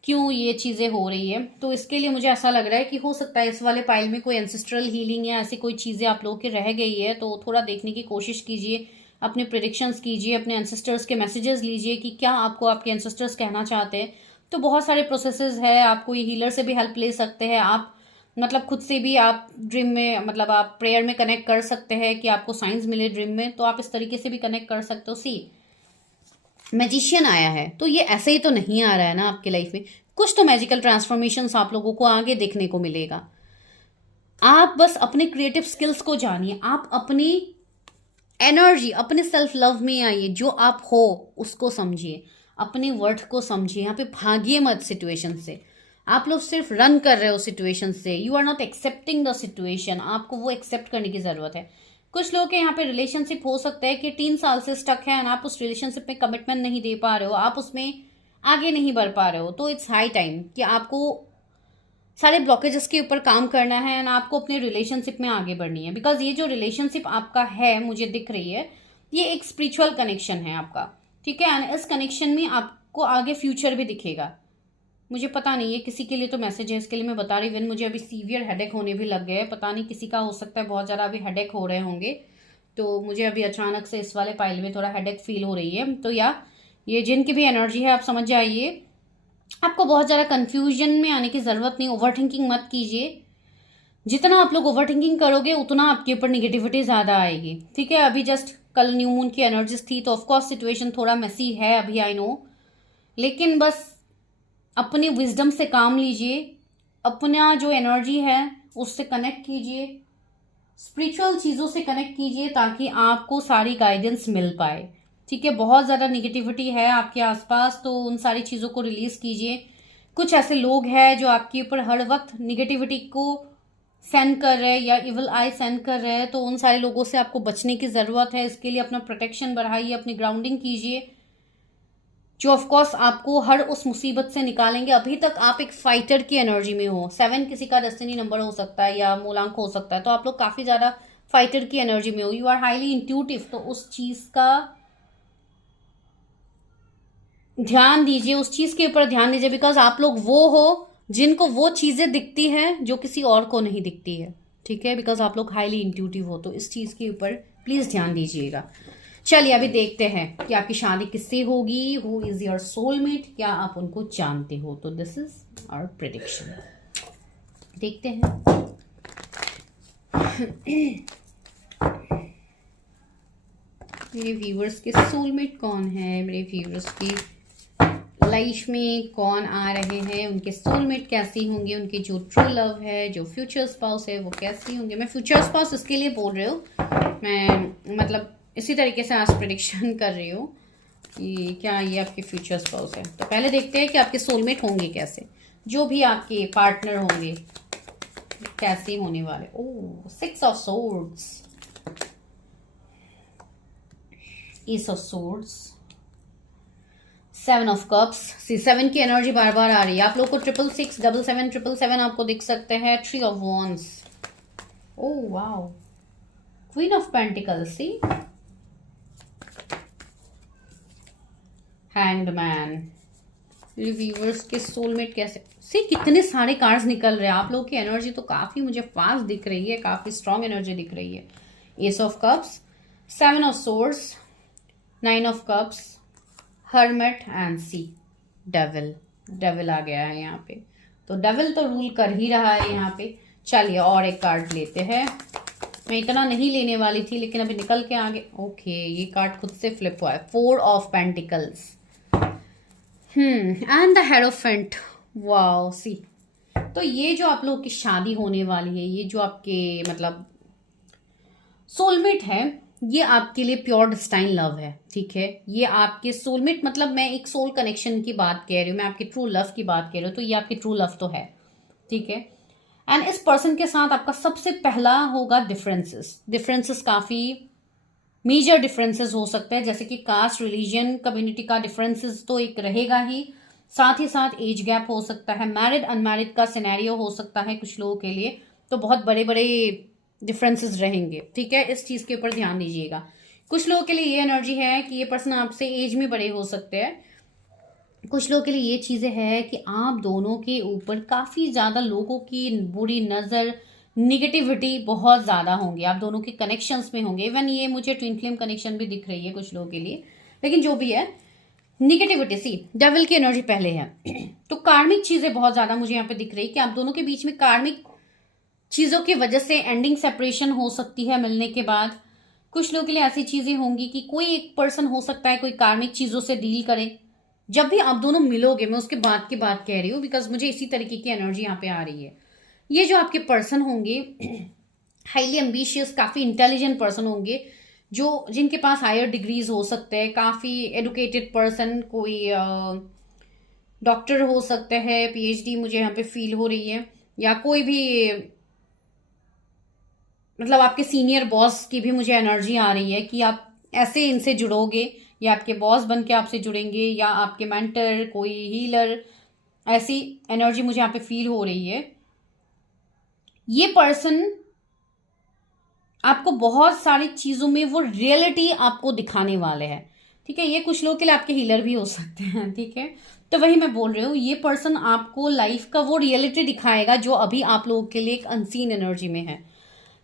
क्यों ये चीज़ें हो रही है। तो इसके लिए मुझे ऐसा लग रहा है कि हो सकता है इस वाले पाइल में कोई एंसेस्ट्रल हीलिंग या ऐसी कोई चीज़ें आप लोगों की रह गई है। तो थोड़ा देखने की कोशिश कीजिए, अपने प्रिडिक्शंस कीजिए, अपने एंसेस्टर्स के मैसेजेस लीजिए कि क्या आपको आपके एंसेस्टर्स कहना चाहते हैं। तो बहुत सारे प्रोसेसेस है, आप कोई हीलर से भी हेल्प ले सकते हैं, आप मतलब खुद से भी आप ड्रीम में, मतलब आप प्रेयर में कनेक्ट कर सकते हैं कि आपको साइंस मिले ड्रीम में। तो आप इस तरीके से भी कनेक्ट कर सकते हो। सी मैजिशियन आया है तो ये ऐसे ही तो नहीं आ रहा है ना आपके लाइफ में, कुछ तो मैजिकल ट्रांसफॉर्मेशन आप लोगों को आगे देखने को मिलेगा। आप बस अपने क्रिएटिव स्किल्स को जानिए, आप अपनी एनर्जी, अपने सेल्फ लव में आइए, जो आप हो उसको समझिए, अपने वर्थ को समझिए। यहाँ पे भागिए मत सिचुएशन से। आप लोग सिर्फ रन कर रहे हो सिचुएशन से, you are not accepting the situation. आपको वो एक्सेप्ट करने की जरूरत है। कुछ लोग के यहाँ पे रिलेशनशिप हो सकता है कि 3 साल से स्टक है और आप उस रिलेशनशिप में कमिटमेंट नहीं दे पा रहे हो, आप उसमें आगे नहीं बढ़ पा रहे हो। तो इट्स हाई टाइम कि आपको सारे ब्लॉकेजेस के ऊपर काम करना है एंड आपको अपने रिलेशनशिप में आगे बढ़नी है। बिकॉज ये जो रिलेशनशिप आपका है, मुझे दिख रही है, ये एक स्पिरिचुअल कनेक्शन है आपका, ठीक है। एंड इस कनेक्शन में आपको आगे फ्यूचर भी दिखेगा। मुझे पता नहीं है किसी के लिए तो मैसेज है, इसके लिए मैं बता रही हूँ। मुझे अभी सीवियर हेडेक होने भी लग गए हैं, पता नहीं किसी का हो सकता है बहुत ज़्यादा अभी हेडेक हो रहे होंगे। तो मुझे अभी अचानक से इस वाले पाइल में थोड़ा हेडेक फील हो रही है। तो या ये जिनकी भी एनर्जी है आप समझ जाइए, आपको बहुत ज़्यादा कंफ्यूजन में आने की ज़रूरत नहीं। ओवर थिंकिंग मत कीजिए, जितना आप लोग ओवर थिंकिंग करोगे उतना आपके ऊपर निगेटिविटी ज़्यादा आएगी, ठीक है। अभी जस्ट कल न्यू मून की एनर्जीज थी, तो ऑफकोर्स सिचुएशन थोड़ा मेसी है अभी, आई नो, लेकिन बस अपनी विजडम से काम लीजिए, अपना जो एनर्जी है उससे कनेक्ट कीजिए, स्पिरिचुअल चीज़ों से कनेक्ट कीजिए ताकि आपको सारी गाइडेंस मिल पाए, ठीक है। बहुत ज़्यादा निगेटिविटी है आपके आसपास, तो उन सारी चीज़ों को रिलीज कीजिए। कुछ ऐसे लोग हैं जो आपके ऊपर हर वक्त निगेटिविटी को सेंड कर रहे हैं या इविल आई सेंड कर रहे हैं, तो उन सारे लोगों से आपको बचने की ज़रूरत है। इसके लिए अपना प्रोटेक्शन बढ़ाइए, अपनी ग्राउंडिंग कीजिए, जो ऑफकोर्स आपको हर उस मुसीबत से निकालेंगे। अभी तक आप एक फाइटर की एनर्जी में हो, 7 किसी का डेस्टिनी नंबर हो सकता है या मूलांक हो सकता है, तो आप लोग काफ़ी ज़्यादा फाइटर की एनर्जी में हो, यू आर हाईली इंट्यूटिव। तो उस चीज़ का ध्यान दीजिए, उस चीज़ के ऊपर ध्यान दीजिए, बिकॉज आप लोग वो हो जिनको वो चीज़ें दिखती हैं जो किसी और को नहीं दिखती है, ठीक है। बिकॉज आप लोग हाईली इंट्यूटिव हो, तो इस चीज़ के ऊपर प्लीज़ ध्यान दीजिएगा। चलिए अभी देखते हैं कि आपकी शादी किससे होगी, हु इज योर सोलमेट, क्या आप उनको जानते हो। तो दिस इज आवर प्रेडिक्शन, देखते हैं। मेरे व्यूवर्स के सोलमेट कौन है, मेरे व्यूवर्स की लाइफ में कौन आ रहे हैं, उनके सोलमेट कैसी होंगे, उनके जो ट्रू लव है, जो फ्यूचर स्पाउस है वो कैसी होंगे। मैं फ्यूचर स्पाउस इसके लिए बोल रही हूँ, मैं मतलब इसी तरीके से आज प्रिडिक्शन कर रही हूँ कि क्या ये आपके फ्यूचर स्पाउस है। तो पहले देखते हैं कि आपके सोलमेट होंगे कैसे, जो भी आपके पार्टनर होंगे कैसे होने वाले। Oh, 6 of swords, ace of swords, 7 of cups. See 7 की एनर्जी बार बार आ रही है आप लोग को। 666, 77, 777 आपको दिख सकते हैं। 3 of wands, oh wow, queen of pentacles, see hanged man. Reviewers के सोलमेट कैसे, सी कितने सारे कार्ड्स निकल रहे हैं। आप लोग की एनर्जी तो काफी मुझे फास्ट दिख रही है, काफी स्ट्रॉन्ग एनर्जी दिख रही है। Ace of cups, 7 of swords, 9 of cups, hermit and see devil. Devil आ गया है यहाँ पे, तो डेविल तो रूल कर ही रहा है यहाँ पे। चलिए और एक कार्ड लेते हैं। मैं इतना नहीं लेने वाली थी लेकिन अभी निकल के आगे। ओके, ये कार्ड खुद से फ्लिप हुआ है। 4 of pentacles and the hierophant. Wow, see तो ये जो आप लोगों की शादी होने वाली है, ये जो आपके मतलब सोलमेट है, ये आपके लिए प्योर डिस्टाइन लव है। ठीक है, ये आपके सोलमेट मतलब मैं एक सोल कनेक्शन की बात कह रही हूँ, मैं आपकी ट्रू लव की बात कह रही हूँ, तो ये आपकी ट्रू लव तो है। ठीक है, एंड इस पर्सन के साथ आपका सबसे पहला होगा डिफरेंसेस काफी मेजर डिफरेंसेस हो सकते हैं, जैसे कि कास्ट, रिलीजन, कम्युनिटी का डिफरेंसेस तो एक रहेगा ही, साथ ही साथ एज गैप हो सकता है, मैरिड अनमैरिड का सिनेरियो हो सकता है कुछ लोगों के लिए, तो बहुत बड़े बड़े डिफरेंसेस रहेंगे। ठीक है, इस चीज के ऊपर ध्यान दीजिएगा। कुछ लोगों के लिए ये एनर्जी है कि ये पर्सन आपसे एज में बड़े हो सकते हैं। कुछ लोगों के लिए ये चीजें है कि आप दोनों के ऊपर काफी ज्यादा लोगों की बुरी नजर, निगेटिविटी बहुत ज्यादा होंगे, आप दोनों के कनेक्शंस में होंगे। इवन ये मुझे ट्विन फ्लेम कनेक्शन भी दिख रही है कुछ लोगों के लिए, लेकिन जो भी है निगेटिविटी, सी डेविल की एनर्जी पहले है। तो कार्मिक चीजें बहुत ज्यादा मुझे यहाँ पे दिख रही है कि आप दोनों के बीच में कार्मिक चीजों की वजह से एंडिंग सेपरेशन हो सकती है मिलने के बाद। कुछ लोगों के लिए ऐसी चीजें होंगी कि कोई एक पर्सन हो सकता है कोई कार्मिक चीजों से डील करे। जब भी आप दोनों मिलोगे, मैं उसके बाद की बात कह रही हूँ बिकॉज मुझे इसी तरीके की एनर्जी यहाँ पे आ रही है। ये जो आपके पर्सन होंगे हाईली एम्बिशियस, काफी इंटेलिजेंट पर्सन होंगे, जो जिनके पास हायर डिग्रीज हो सकते हैं, काफी एडुकेटेड पर्सन, कोई डॉक्टर हो सकते हैं, पीएचडी मुझे यहाँ पे फील हो रही है, या कोई भी मतलब आपके सीनियर बॉस की भी मुझे एनर्जी आ रही है कि आप ऐसे इनसे जुड़ोगे, या आपके बॉस बन के आपसे जुड़ेंगे, या आपके मेंटर, कोई हीलर, ऐसी एनर्जी मुझे यहाँ पे फील हो रही है। ये पर्सन आपको बहुत सारी चीजों में वो रियलिटी आपको दिखाने वाले हैं। ठीक है, ये कुछ लोगों के लिए आपके हीलर भी हो सकते हैं। ठीक है, तो वही मैं बोल रही हूँ, ये पर्सन आपको लाइफ का वो रियलिटी दिखाएगा जो अभी आप लोगों के लिए एक अनसीन एनर्जी में है।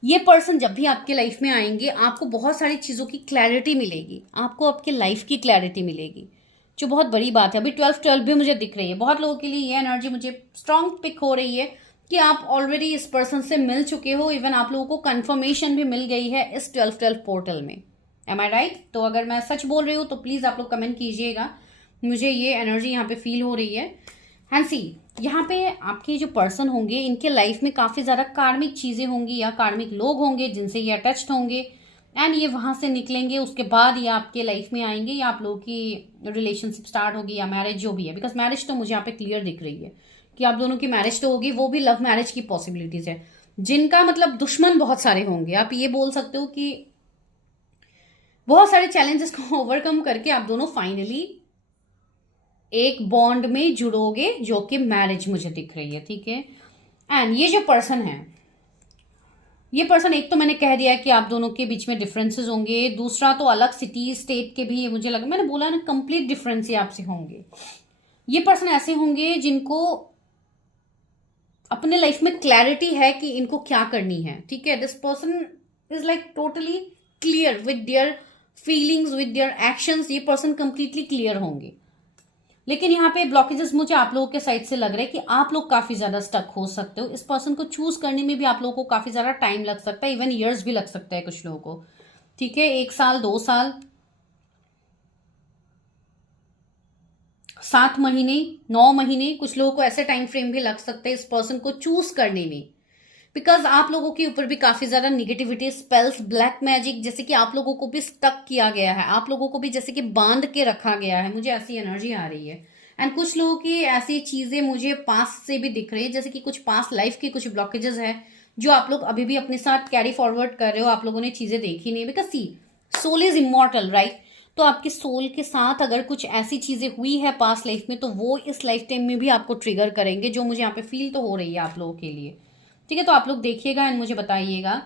ये पर्सन जब भी आपके लाइफ में आएंगे, आपको बहुत सारी चीजों की क्लैरिटी मिलेगी, आपको आपके लाइफ की क्लैरिटी मिलेगी, जो बहुत बड़ी बात है। अभी 12-12 भी मुझे दिख रही है। बहुत लोगों के लिए ये एनर्जी मुझे स्ट्रांग पिक हो रही है कि आप ऑलरेडी इस पर्सन से मिल चुके हो। इवन आप लोगों को कंफर्मेशन भी मिल गई है इस 12-12 पोर्टल में। एम आई राइट? तो अगर मैं सच बोल रही हूँ तो प्लीज आप लोग कमेंट कीजिएगा। मुझे ये एनर्जी यहाँ पे फील हो रही है। हैंसी, यहाँ पे आपके जो पर्सन होंगे, इनके लाइफ में काफी ज्यादा कार्मिक चीजें होंगी, या कार्मिक लोग होंगे जिनसे ये अटैच्ड होंगे, एंड ये वहां से निकलेंगे, उसके बाद ये आपके लाइफ में आएंगे, या आप लोगों की रिलेशनशिप स्टार्ट होगी, या मैरिज जो भी है। बिकॉज मैरिज तो मुझे यहाँ पे क्लियर दिख रही है कि आप दोनों की मैरिज तो होगी, वो भी लव मैरिज की पॉसिबिलिटीज है। जिनका मतलब दुश्मन बहुत सारे होंगे, आप ये बोल सकते हो कि बहुत सारे चैलेंजेस को ओवरकम करके आप दोनों फाइनली एक बॉन्ड में जुड़ोगे, जो कि मैरिज मुझे दिख रही है। ठीक है, एंड ये जो पर्सन है, ये पर्सन, एक तो मैंने कह दिया कि आप दोनों के बीच में डिफरेंसेस होंगे, दूसरा तो अलग सिटी स्टेट के भी मुझे लगा, मैंने बोला ना कंप्लीट डिफरेंस आपसे होंगे। ये पर्सन ऐसे होंगे जिनको अपने लाइफ में क्लैरिटी है कि इनको क्या करनी है। ठीक है, this person is like totally clear with their feelings, with their actions. ये पर्सन कंप्लीटली क्लियर होंगे। लेकिन यहाँ पे ब्लॉकेजेस मुझे आप लोगों के साइड से लग रहा है कि आप लोग काफी ज्यादा स्टक हो सकते हो। इस पर्सन को चूज करने में भी आप लोगों को काफी ज्यादा टाइम लग सकता है, इवन ईयर्स भी लग सकता है कुछ लोगों को। ठीक है, 1 साल, 2 साल, 7 महीने, 9 महीने, कुछ लोगों को ऐसे टाइम फ्रेम भी लग सकते हैं इस पर्सन को चूज करने में। बिकॉज आप लोगों के ऊपर भी काफी ज्यादा निगेटिविटी, स्पेल्स, ब्लैक मैजिक, जैसे कि आप लोगों को भी स्टक किया गया है, आप लोगों को भी जैसे कि बांध के रखा गया है, मुझे ऐसी एनर्जी आ रही है। एंड कुछ लोगों की ऐसी चीजें मुझे पास्ट से भी दिख रही है, जैसे कि कुछ पास्ट लाइफ की कुछ ब्लॉकेजेस है जो आप लोग अभी भी अपने साथ कैरी फॉरवर्ड कर रहे हो, आप लोगों ने चीजें देखी नहीं। Because see, soul is immortal, right? तो आपके सोल के साथ अगर कुछ ऐसी चीजें हुई है पास्ट लाइफ में, तो वो इस लाइफ टाइम में भी आपको ट्रिगर करेंगे, जो मुझे यहाँ पे फील तो हो रही है आप लोगों के लिए। ठीक है, तो आप लोग देखिएगा एंड मुझे बताइएगा।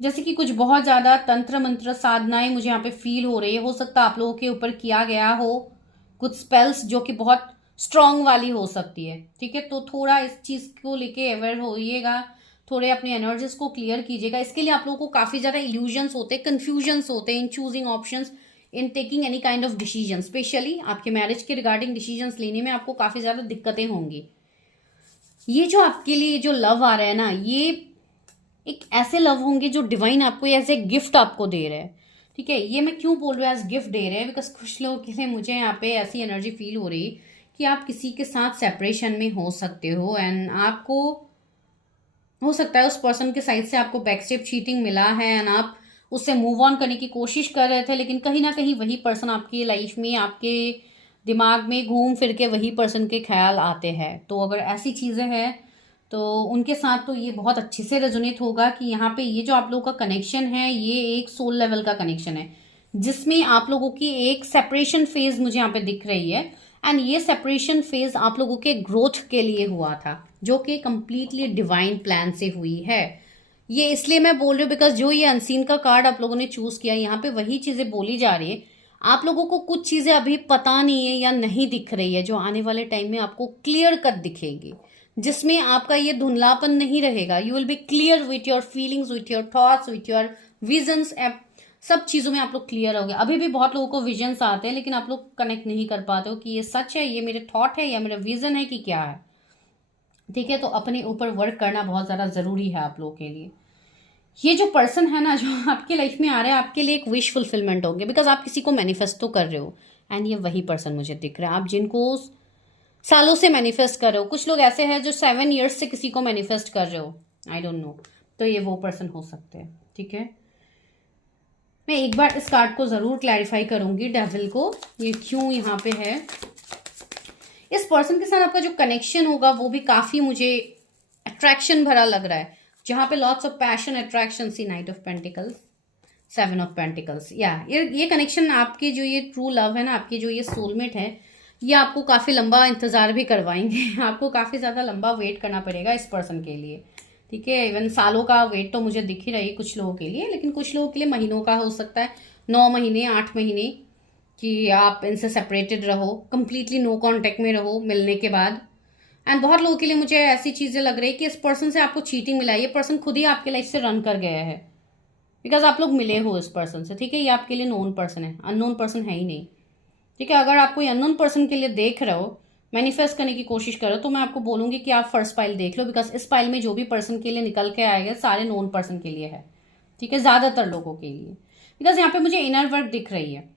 जैसे कि कुछ बहुत ज्यादा तंत्र मंत्र साधनाएं मुझे यहाँ पे फील हो रही है, हो सकता है आप लोगों के ऊपर किया गया हो कुछ स्पेल्स जो कि बहुत स्ट्रांग वाली हो सकती है। ठीक है, तो थोड़ा इस चीज को लेके अवेयर होइएगा, थोड़े अपने एनर्जीज को क्लियर कीजिएगा। इसके लिए आप लोगों को काफी ज्यादा इल्यूजन्स होते हैं, कंफ्यूजन्स होते हैं इन choosing options, in taking any kind of decision. Specially आपके मैरिज के रिगार्डिंग डिसीजंस लेने में आपको काफी ज्यादा दिक्कतें होंगी। ये जो आपके लिए जो लव आ रहा है ना, ये एक ऐसे लव होंगे जो डिवाइन आपको एज ए गिफ्ट आपको दे रहे हैं। ठीक है, ये मैं क्यों बोल रहा हूँ एज गिफ्ट दे रहे हैं, बिकॉज कुछ लोगों के लिए मुझे यहाँ पे ऐसी एनर्जी फील हो रही कि आप किसी के साथ सेपरेशन में हो सकते हो, एंड आपको हो सकता है उस पर्सन के साइड से आपको बैकस्टेप चीटिंग मिला है, एंड आप उससे मूव ऑन करने की कोशिश कर रहे थे, लेकिन कहीं ना कहीं वही पर्सन आपकी लाइफ में, आपके दिमाग में घूम फिर के वही पर्सन के ख्याल आते हैं। तो अगर ऐसी चीज़ें हैं तो उनके साथ तो ये बहुत अच्छे से रेजोनेट होगा कि यहाँ पे ये जो आप लोगों का कनेक्शन है, ये एक सोल लेवल का कनेक्शन है, जिसमें आप लोगों की एक सेपरेशन फेज मुझे यहाँ पे दिख रही है। एंड ये सेपरेशन फेज आप लोगों के ग्रोथ के लिए हुआ था, जो कि कंप्लीटली डिवाइन प्लान से हुई है। ये इसलिए मैं बोल रही हूँ बिकॉज जो ये अनसीन का कार्ड आप लोगों ने चूज किया, यहाँ पे वही चीजें बोली जा रही है। आप लोगों को कुछ चीजें अभी पता नहीं है या नहीं दिख रही है, जो आने वाले टाइम में आपको क्लियर कट दिखेगी, जिसमें आपका ये धुंधलापन नहीं रहेगा। You will be clear with your feelings, with your thoughts, with your visions. सब चीजों में आप लोग क्लियर हो गए। अभी भी बहुत लोगों को विजन्स आते हैं, लेकिन आप लोग कनेक्ट नहीं कर पाते हो कि ये सच है, ये मेरे थॉट है, या मेरा विजन है, कि क्या है। ठीक है, तो अपने ऊपर वर्क करना बहुत ज्यादा जरूरी है आप लोगों के लिए। ये जो पर्सन है ना, जो आपके लाइफ में आ रहा है, आपके लिए एक विश फुलफिलमेंट होंगे, बिकॉज आप किसी को मैनिफेस्ट तो कर रहे हो, एंड ये वही पर्सन मुझे दिख रहा है, आप जिनको सालों से मैनिफेस्ट कर रहे हो। कुछ लोग ऐसे हैं जो 7 years से किसी को मैनिफेस्ट कर रहे हो, आई डोंट नो, तो ये वो पर्सन हो सकते हैं। ठीक है, मैं एक बार इस कार्ड को जरूर क्लैरिफाई करूंगी, डेविल को, ये क्यों यहाँ पे है। इस पर्सन के साथ आपका जो कनेक्शन होगा वो भी काफी मुझे अट्रैक्शन भरा लग रहा है, जहां पे lots of passion, attraction, see knight of pentacles, 7 of pentacles. या ये कनेक्शन, आपके जो ये ट्रू लव है ना, आपके जो ये सोलमेट है, ये आपको काफी लंबा इंतजार भी करवाएंगे। आपको काफी ज्यादा लंबा वेट करना पड़ेगा इस पर्सन के लिए। ठीक है, इवन सालों का वेट तो मुझे दिख ही रही है कुछ लोगों के लिए, लेकिन कुछ लोगों के लिए महीनों का हो सकता है, 9 महीने, 8 महीने, कि आप इनसे सेपरेटेड रहो, कंप्लीटली नो कांटेक्ट में रहो मिलने के बाद। एंड बहुत लोगों के लिए मुझे ऐसी चीजें लग रही है कि इस पर्सन से आपको चीटिंग मिला है, ये पर्सन खुद ही आपके लाइफ से रन कर गया है, बिकॉज आप लोग मिले हो इस पर्सन से। ठीक है, ये आपके लिए नोन पर्सन है, अननोन पर्सन है ही नहीं। ठीक है, अगर आप कोई अननोन पर्सन के लिए देख रहे हो, मैनिफेस्ट करने की कोशिश कर रहे हो, तो मैं आपको बोलूंगी कि आप फर्स्ट पाइल देख लो, बिकॉज इस पाइल में जो भी पर्सन के लिए निकल के आएगा सारे नोन पर्सन के लिए है। ठीक है, ज्यादातर लोगों के लिए, बिकॉज यहाँ पे मुझे इनर वर्क दिख रही है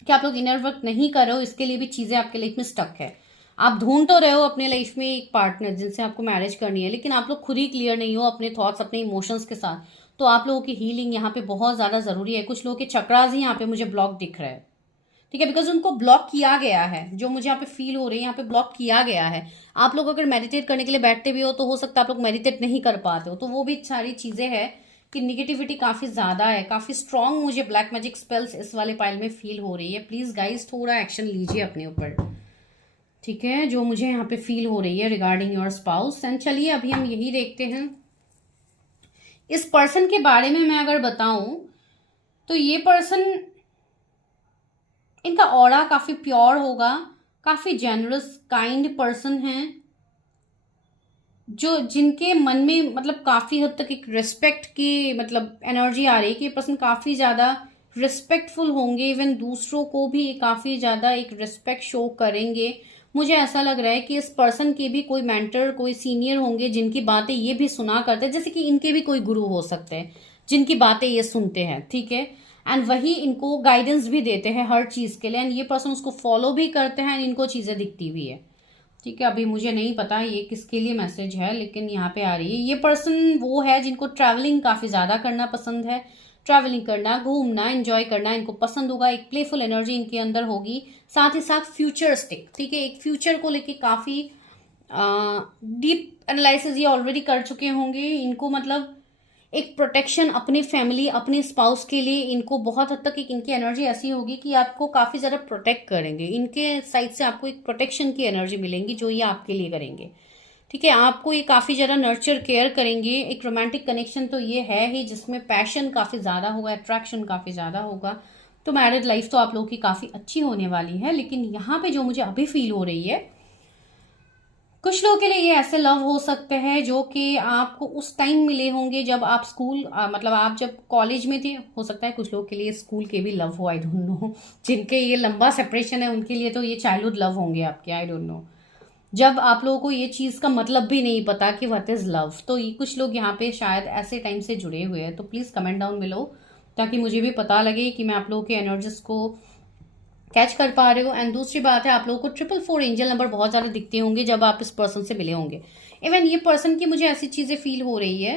कि आप लोग इनर वर्क नहीं कर रहे हो, इसके लिए भी चीजें आपके लाइफ में स्टक है। आप ढूंढ तो रहे हो अपने लाइफ में एक पार्टनर जिनसे आपको मैरिज करनी है, लेकिन आप लोग खुद ही क्लियर नहीं हो अपने थॉट्स, अपने इमोशंस के साथ। तो आप लोगों की हीलिंग यहाँ पे बहुत ज्यादा जरूरी है। कुछ लोगों के चक्रास ही यहाँ पे मुझे ब्लॉक दिख रहा है। ठीक है, बिकॉज उनको ब्लॉक किया गया है, जो मुझे यहाँ पे फील हो रही है, यहाँ पे ब्लॉक किया गया है। आप लोग अगर मेडिटेट करने के लिए बैठते भी हो, तो हो सकता है आप लोग मेडिटेट नहीं कर पाते हो, तो वो भी सारी चीजें हैं कि निगेटिविटी काफी ज्यादा है, काफी स्ट्रांग मुझे ब्लैक मैजिक स्पेल्स इस वाले पाइल में फील हो रही है। प्लीज गाइज थोड़ा एक्शन लीजिए अपने ऊपर। ठीक है, जो मुझे यहाँ पे फील हो रही है रिगार्डिंग योर स्पाउस। एंड चलिए अभी हम यही देखते हैं इस पर्सन के बारे में। मैं अगर बताऊं तो ये पर्सन, इनका ऑरा काफी प्योर होगा, काफी जेनरस, काइंड पर्सन है, जो जिनके मन में मतलब काफी हद तक एक रिस्पेक्ट की मतलब एनर्जी आ रही है कि ये पर्सन काफी ज्यादा रिस्पेक्टफुल होंगे, इवन दूसरों को भी काफी ज्यादा एक रिस्पेक्ट शो करेंगे। मुझे ऐसा लग रहा है कि इस पर्सन के भी कोई मेंटर, कोई सीनियर होंगे जिनकी बातें ये भी सुना करते हैं, जैसे कि इनके भी कोई गुरु हो सकते हैं जिनकी बातें ये सुनते हैं। ठीक है, एंड वही इनको गाइडेंस भी देते हैं हर चीज के लिए, एंड ये पर्सन उसको फॉलो भी करते हैं, एंड इनको चीजें दिखती भी है। ठीक है, अभी मुझे नहीं पता ये किसके लिए मैसेज है, लेकिन यहाँ पे आ रही है। ये पर्सन वो है जिनको ट्रैवलिंग काफ़ी ज़्यादा करना पसंद है। ट्रैवलिंग करना, घूमना, एंजॉय करना इनको पसंद होगा। एक प्लेफुल एनर्जी इनके अंदर होगी, साथ ही साथ फ्यूचरिस्टिक, ठीक है, एक फ्यूचर को लेके काफ़ी डीप एनालिसिस ये ऑलरेडी कर चुके होंगे। इनको मतलब एक प्रोटेक्शन अपनी फैमिली, अपने स्पाउस के लिए इनको बहुत हद तक एक इनकी एनर्जी ऐसी होगी कि आपको काफ़ी ज़्यादा प्रोटेक्ट करेंगे। इनके साइड से आपको एक प्रोटेक्शन की एनर्जी मिलेंगी जो ये आपके लिए करेंगे। ठीक है, आपको ये काफ़ी ज़्यादा नर्चर केयर करेंगे। एक रोमांटिक कनेक्शन तो ये है ही जिसमें पैशन काफ़ी ज़्यादा होगा, अट्रैक्शन काफ़ी ज़्यादा होगा। तो मैरिड लाइफ तो आप लोगों की काफ़ी अच्छी होने वाली है। लेकिन यहाँ पे जो मुझे अभी फील हो रही है, कुछ लोगों के लिए ये ऐसे लव हो सकते हैं जो कि आपको उस टाइम मिले होंगे जब आप स्कूल मतलब आप जब कॉलेज में थे। हो सकता है कुछ लोगों के लिए स्कूल के भी लव हो, आई डोंट नो। जिनके ये लंबा सेपरेशन है उनके लिए तो ये चाइल्डहुड लव होंगे आपके, आई डोंट नो। जब आप लोगों को ये चीज़ का मतलब भी नहीं पता कि व्हाट इज़ लव, तो ये कुछ लोग यहाँ पे शायद ऐसे टाइम से जुड़े हुए हैं। तो प्लीज़ कमेंट डाउन बिलो ताकि मुझे भी पता लगे कि मैं आप लोगों के एनर्जीज को कैच कर पा रहे हो। एंड दूसरी बात है, आप लोगों को 444 एंजल नंबर बहुत ज़्यादा दिखते होंगे जब आप इस पर्सन से मिले होंगे। इवन ये पर्सन की मुझे ऐसी चीज़ें फील हो रही है,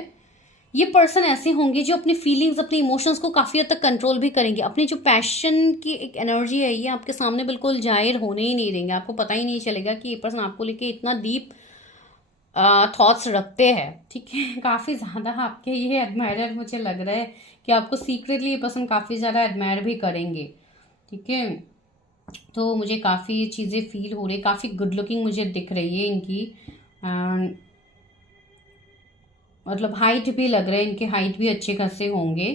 ये पर्सन ऐसे होंगे जो अपनी फीलिंग्स, अपने इमोशंस को काफ़ी हद तक कंट्रोल भी करेंगे। अपनी जो पैशन की एक एनर्जी है ये आपके सामने बिल्कुल जाहिर होने ही नहीं देंगे। आपको पता ही नहीं चलेगा कि ये पर्सन आपको लेके इतना डीप थॉट्स रखते हैं। ठीक है, काफ़ी ज़्यादा आपके ये एडमायरर मुझे लग रहा है कि आपको सीक्रेटली ये पर्सन काफ़ी ज़्यादा एडमायर भी करेंगे। ठीक है, तो मुझे काफ़ी चीज़ें फील हो रही, काफ़ी गुड लुकिंग मुझे दिख रही है इनकी। एंड मतलब हाइट भी लग रहा है, इनके हाइट भी अच्छे खासे होंगे।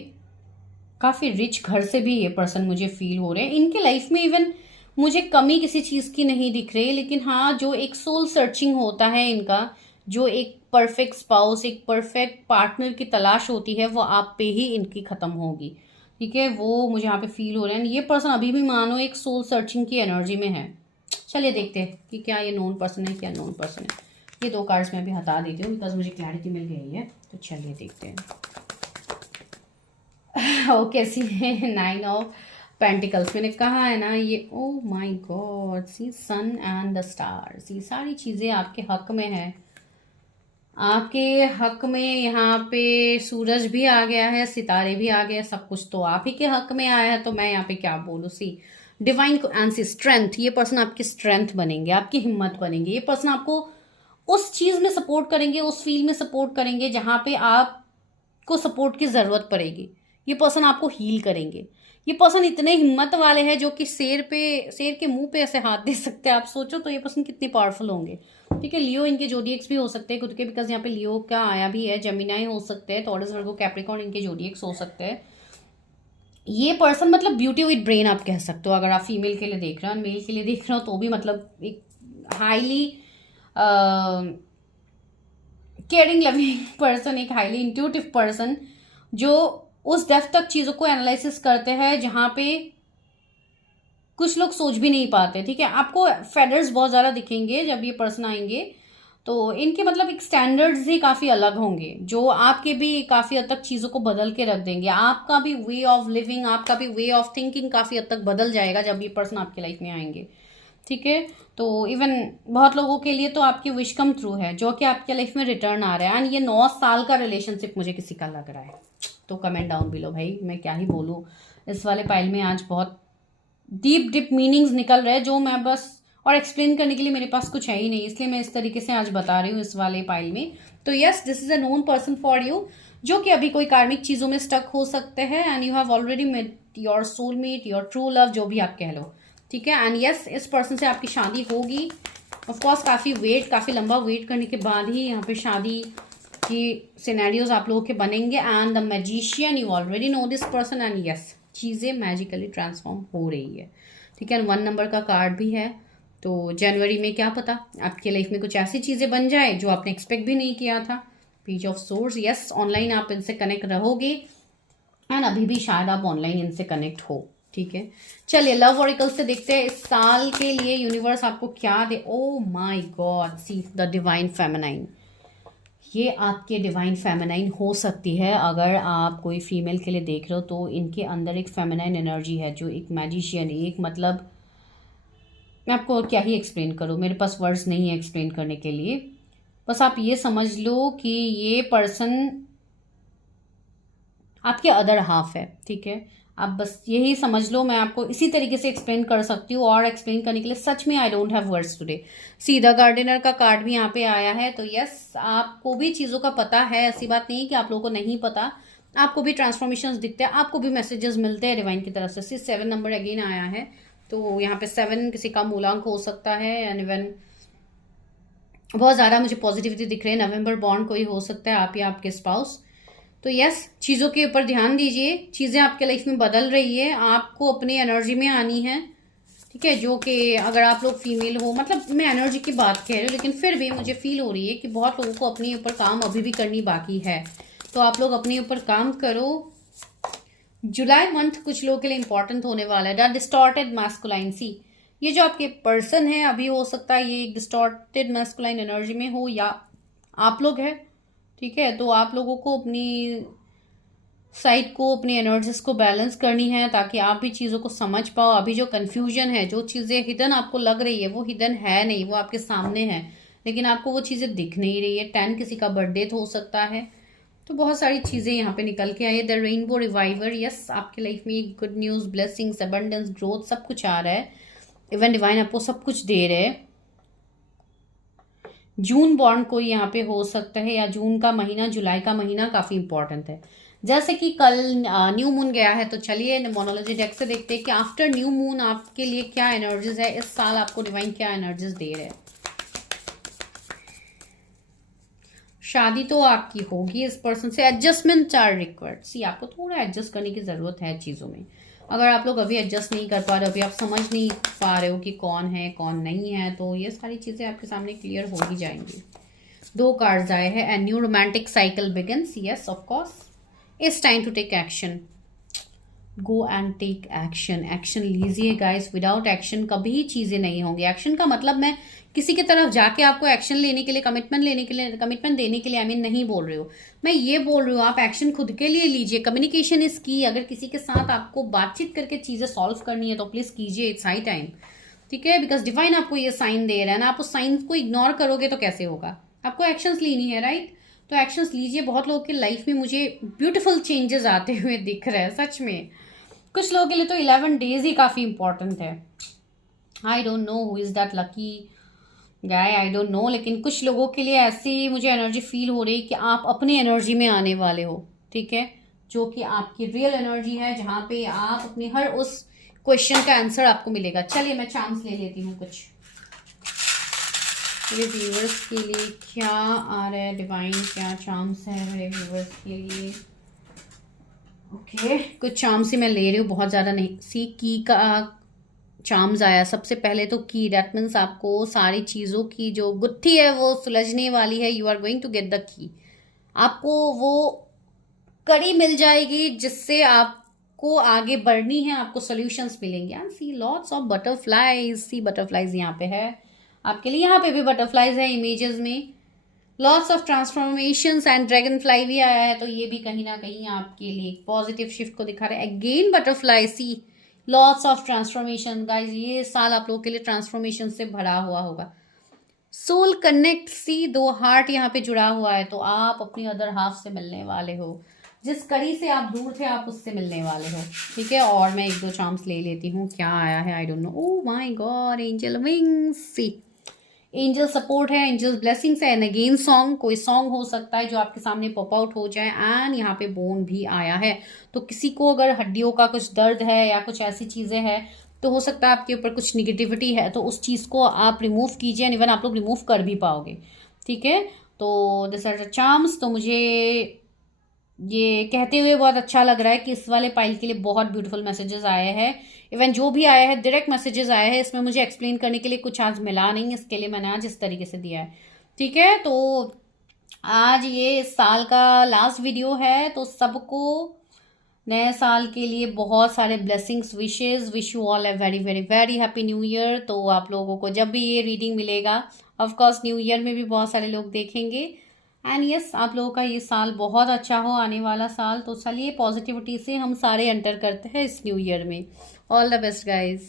काफ़ी रिच घर से भी ये पर्सन मुझे फील हो रहे हैं। इनके लाइफ में इवन मुझे कमी किसी चीज़ की नहीं दिख रही, लेकिन हाँ जो एक सोल सर्चिंग होता है इनका, जो एक परफेक्ट स्पाउस, एक परफेक्ट पार्टनर की तलाश होती है, वो आप पे ही इनकी ख़त्म होगी। ठीक है, वो मुझे यहाँ पे फील हो रहा है। ये पर्सन अभी भी मानो एक सोल सर्चिंग की एनर्जी में है। चलिए देखते हैं कि क्या ये नोन पर्सन है, क्या नोन पर्सन है। ये 2 कार्ड्स मैं भी हटा देती हूँ बिकॉज मुझे क्लैरिटी मिल गई है। तो चलिए देखते हैं ओके सी 9 ऑफ पेंटिकल्स मैंने कहा है ना ये। Oh my God, see sun and the stars, ये सारी चीज़ें आपके हक में है, आपके हक में। यहाँ पे सूरज भी आ गया है, सितारे भी आ गए, सब कुछ तो आप ही के हक में आया है। तो मैं यहाँ पे क्या बोलूँ। सी डिवाइन एंड सी स्ट्रेंथ, ये पर्सन आपकी स्ट्रेंथ बनेंगे, आपकी हिम्मत बनेंगे। ये पर्सन आपको उस चीज़ में सपोर्ट करेंगे, उस फील्ड में सपोर्ट करेंगे जहाँ पे आपको सपोर्ट की ज़रूरत पड़ेगी। ये पर्सन आपको हील करेंगे। ये पर्सन इतने हिम्मत वाले हैं जो कि शेर के मुंह पे ऐसे हाथ दे सकते हैं। आप सोचो तो ये पर्सन कितने पावरफुल होंगे। ठीक है, लियो इनके जोडिएक्स भी हो सकते हैं खुद के, बिकॉज यहाँ पे लियो का आया भी है। जेमिनाई हो सकते हैं, टॉरस, वर्गो, कैप्रिकॉर्न इनके जोडिएक्स हो सकते हैं। ये पर्सन मतलब ब्यूटी विद ब्रेन आप कह सकते हो, अगर आप फीमेल के लिए देख रहे हो, मेल के लिए देख रहे हो तो भी मतलब एक हाईली केयरिंग लविंग पर्सन, एक हाईली इंट्यूटिव पर्सन जो उस डेप्थ तक चीज़ों को एनालिसिस करते हैं जहाँ पे कुछ लोग सोच भी नहीं पाते। ठीक है, आपको फेडर्स बहुत ज़्यादा दिखेंगे जब ये पर्सन आएंगे। तो इनके मतलब एक स्टैंडर्ड्स ही काफ़ी अलग होंगे जो आपके भी काफ़ी हद तक चीज़ों को बदल के रख देंगे। आपका भी वे ऑफ लिविंग, आपका भी वे ऑफ थिंकिंग काफ़ी हद तक बदल जाएगा जब ये पर्सन आपकी लाइफ में आएंगे। ठीक है, तो इवन बहुत लोगों के लिए तो आपकी विश कम थ्रू है जो कि आपके लाइफ में रिटर्न आ रहा है। एंड ये 9 साल का रिलेशनशिप मुझे किसी का लग रहा है। तो कमेंट डाउन बिलो भाई, मैं क्या ही बोलूँ। इस वाले पाइल में आज बहुत डीप मीनिंग्स निकल रहे हैं जो मैं बस, और एक्सप्लेन करने के लिए मेरे पास कुछ है ही नहीं, इसलिए मैं इस तरीके से आज बता रही हूँ इस वाले पाइल में। तो yes, this is a known person for you जो कि अभी कोई कार्मिक चीज़ों में स्टक हो सकते हैं। And you have already met your soulmate, your true love, जो भी आप कह लो। ठीक है, एंड यस, इस पर्सन से आपकी शादी होगी। ऑफकोर्स काफ़ी लंबा वेट करने के बाद ही यहाँ पे शादी की सिनेरियोज आप लोगों के बनेंगे। And the magician, you already know this person. And yes, चीज़ें मैजिकली ट्रांसफॉर्म हो रही है। ठीक है, 1 नंबर का कार्ड भी है। तो जनवरी में क्या पता आपके लाइफ में कुछ ऐसी चीज़ें बन जाए जो आपने एक्सपेक्ट भी नहीं किया था। Page of source, yes, online आप इनसे कनेक्ट रहोगे एंड अभी भी शायद आप ऑनलाइन इनसे कनेक्ट हो। ठीक है, चलिए लव ऑरिकल से देखते हैं इस साल के लिए यूनिवर्स आपको क्या दे। Oh my God, see the divine feminine. ये आपके डिवाइन फेमिनाइन हो सकती है। अगर आप कोई फीमेल के लिए देख रहे हो तो इनके अंदर एक फेमिनाइन एनर्जी है जो एक मैजिशियन, एक मतलब मैं आपको और क्या ही एक्सप्लेन करूँ, मेरे पास वर्ड्स नहीं है एक्सप्लेन करने के लिए। बस आप ये समझ लो कि ये पर्सन आपके अदर हाफ है, ठीक है। आप बस यही समझ लो, मैं आपको इसी तरीके से एक्सप्लेन कर सकती हूँ, और एक्सप्लेन करने के लिए सच में I don't have words today. सीधा गार्डनर का कार्ड भी यहाँ पे आया है, तो यस आपको भी चीज़ों का पता है, ऐसी बात नहीं है कि आप लोगों को नहीं पता। आपको भी ट्रांसफॉर्मेशंस दिखते हैं, आपको भी मैसेजेस मिलते हैं डिवाइन की तरफ से। 7 नंबर अगेन आया है, तो यहाँ पे 7 किसी का मूलांक हो सकता है, एंड इवन बहुत ज़्यादा मुझे पॉजिटिविटी दिख रही है। नवंबर बॉन्ड कोई हो सकता है, आप या आपके स्पाउस। तो यस, चीज़ों के ऊपर ध्यान दीजिए, चीज़ें आपके लाइफ में बदल रही है, आपको अपनी एनर्जी में आनी है, ठीक है। जो कि अगर आप लोग फीमेल हो, मतलब मैं एनर्जी की बात कह रही हूँ, लेकिन फिर भी मुझे फील हो रही है कि बहुत लोगों को अपने ऊपर काम अभी भी करनी बाकी है, तो आप लोग अपने ऊपर काम करो। जुलाई मंथ कुछ लोगों के लिए इंपॉर्टेंट होने वाला है। द डिस्टॉर्टेड मैस्कुलाइन, सी ये जो आपके पर्सन है अभी, हो सकता है ये डिस्टॉर्टेड मैस्कुलाइन एनर्जी में हो, या आप लोग हैं, ठीक है। तो आप लोगों को अपनी साइड को, अपनी एनर्जीज को बैलेंस करनी है, ताकि आप भी चीज़ों को समझ पाओ। अभी जो कंफ्यूजन है, जो चीज़ें हिडन आपको लग रही है, वो हिडन है नहीं, वो आपके सामने है, लेकिन आपको वो चीज़ें दिख नहीं रही है। 10 किसी का बर्थडे हो सकता है, तो बहुत सारी चीज़ें यहाँ पे निकल के आई है। द रेनबो रिवाइवर, यस आपके लाइफ में good news, blessings, abundance, growth सब कुछ आ रहा है। इवन डिवाइन आपको सब कुछ दे रहे हैं। जून बॉन्ड कोई यहाँ पे हो सकता है, या जून का महीना, जुलाई का महीना काफ़ी इंपॉर्टेंट है। जैसे कि कल न्यू मून गया है, तो चलिए मोनोलॉजी डेक से देखते हैं कि आफ्टर न्यू मून आपके लिए क्या एनर्जीज है, इस साल आपको डिवाइन क्या एनर्जीज दे रहे हैं। शादी तो आपकी होगी इस पर्सन से, एडजस्टमेंट आर रिक्वायर्ड। सी आपको थोड़ा एडजस्ट करने की ज़रूरत है चीज़ों में। अगर आप लोग अभी एडजस्ट नहीं कर पा रहे हो, अभी आप समझ नहीं पा रहे हो कि कौन है कौन नहीं है, तो ये सारी चीज़ें आपके सामने क्लियर हो ही जाएंगी। 2 कार्ड्स आए हैं, and new romantic cycle begins, yes of course it's time to take action. Go and take action, action लीजिए गाइस। विदाउट एक्शन कभी चीज़ें नहीं होंगी। एक्शन का मतलब मैं किसी की तरफ जाके आपको एक्शन लेने के लिए, कमिटमेंट लेने के लिए, कमिटमेंट देने के लिए आई मीन नहीं बोल रही हूँ, मैं ये बोल रही हूँ आप एक्शन खुद के लिए लीजिए। कम्युनिकेशन इज की। अगर किसी के साथ आपको बातचीत करके चीज़ें सॉल्व करनी है, तो प्लीज़ कीजिए, इट्स हाई टाइम, ठीक है। बिकॉज डिवाइन आपको ये साइन दे रहा है ना, आप उस साइन को इग्नोर करोगे तो कैसे होगा। आपको एक्शंस लेनी है, राइट। तो एक्शंस लीजिए। बहुत लोगों की लाइफ में मुझे ब्यूटीफुल चेंजेस आते हुए दिख रहे हैं, सच में। कुछ लोगों के लिए तो 11 डेज ही काफ़ी इंपॉर्टेंट है। I don't know who is that lucky guy, I don't no, लेकिन कुछ लोगों के लिए ऐसी मुझे एनर्जी फील हो रही है कि आप अपनी एनर्जी में आने वाले हो, ठीक है। जो कि आपकी रियल एनर्जी है, जहाँ पे आप अपने हर उस क्वेश्चन का आंसर आपको मिलेगा। चलिए मैं चांस ले लेती हूँ कुछ। मेरे व्यूवर्स के लिए क्या आ रहा है डिवाइन, क्या चांस है मेरे व्यूवर्स के लिए। ओके कुछ चार्म्स ही मैं ले रही हूँ, बहुत ज़्यादा नहीं। सी की का चार्म्स आया सबसे पहले, तो की दैट मीन्स आपको सारी चीज़ों की जो गुत्थी है वो सुलझने वाली है। You are going to get the key. आपको वो कड़ी मिल जाएगी जिससे आपको आगे बढ़नी है, आपको सॉल्यूशंस मिलेंगे। And see lots of butterflies, see butterflies यहाँ पे है आपके लिए, यहाँ पे भी बटरफ्लाइज है इमेजेस में। Lots of transformations and dragon fly भी आया है, तो ये भी कहीं ना कहीं आपके लिए पॉजिटिव शिफ्ट को दिखा रहा है। Again butterfly, see lots of transformation guys. ये साल आप लोगों के लिए ट्रांसफॉर्मेशन से भरा हुआ होगा। सोल कनेक्ट, सी 2 हार्ट यहाँ पे जुड़ा हुआ है, तो आप अपनी अदर हाफ से मिलने वाले हो। जिस कड़ी से आप दूर थे आप उससे मिलने वाले हो, ठीक है। और मैं 1-2 चांस ले लेती हूँ, क्या आया है I don't know. Oh my god, angel wings, see angel support है, एंजल्स ब्लेसिंग्स है। एंड अगेन सॉन्ग, कोई सॉन्ग हो सकता है जो आपके सामने पॉप आउट हो जाए। एंड यहाँ पे बोन भी आया है, तो किसी को अगर हड्डियों का कुछ दर्द है या कुछ ऐसी चीज़ें हैं, तो हो सकता है आपके ऊपर कुछ निगेटिविटी है, तो उस चीज़ को आप रिमूव कीजिए। एंड इवन आप लोग रिमूव कर भी पाओगे, ठीक है। तो दिस आर द चार्म्स। तो मुझे ये कहते हुए बहुत अच्छा लग रहा है कि इस वाले पाइल के लिए बहुत ब्यूटीफुल मैसेजेस आए हैं। इवन जो भी आया है डायरेक्ट मैसेजेस आए हैं, इसमें मुझे एक्सप्लेन करने के लिए कुछ आज मिला नहीं, इसके लिए मैंने आज इस तरीके से दिया है, ठीक है। तो आज ये इस साल का लास्ट वीडियो है, तो सबको नए साल के लिए बहुत सारे blessings, wishes, wish you all a very very very happy new year. तो आप लोगों को जब भी ये रीडिंग मिलेगा, ऑफ कोर्स न्यू ईयर में भी बहुत सारे लोग देखेंगे। एंड यस आप लोगों का ये साल बहुत अच्छा हो, आने वाला साल। तो चलिए पॉजिटिविटी से हम सारे एंटर करते हैं इस न्यू ईयर में। All the best guys.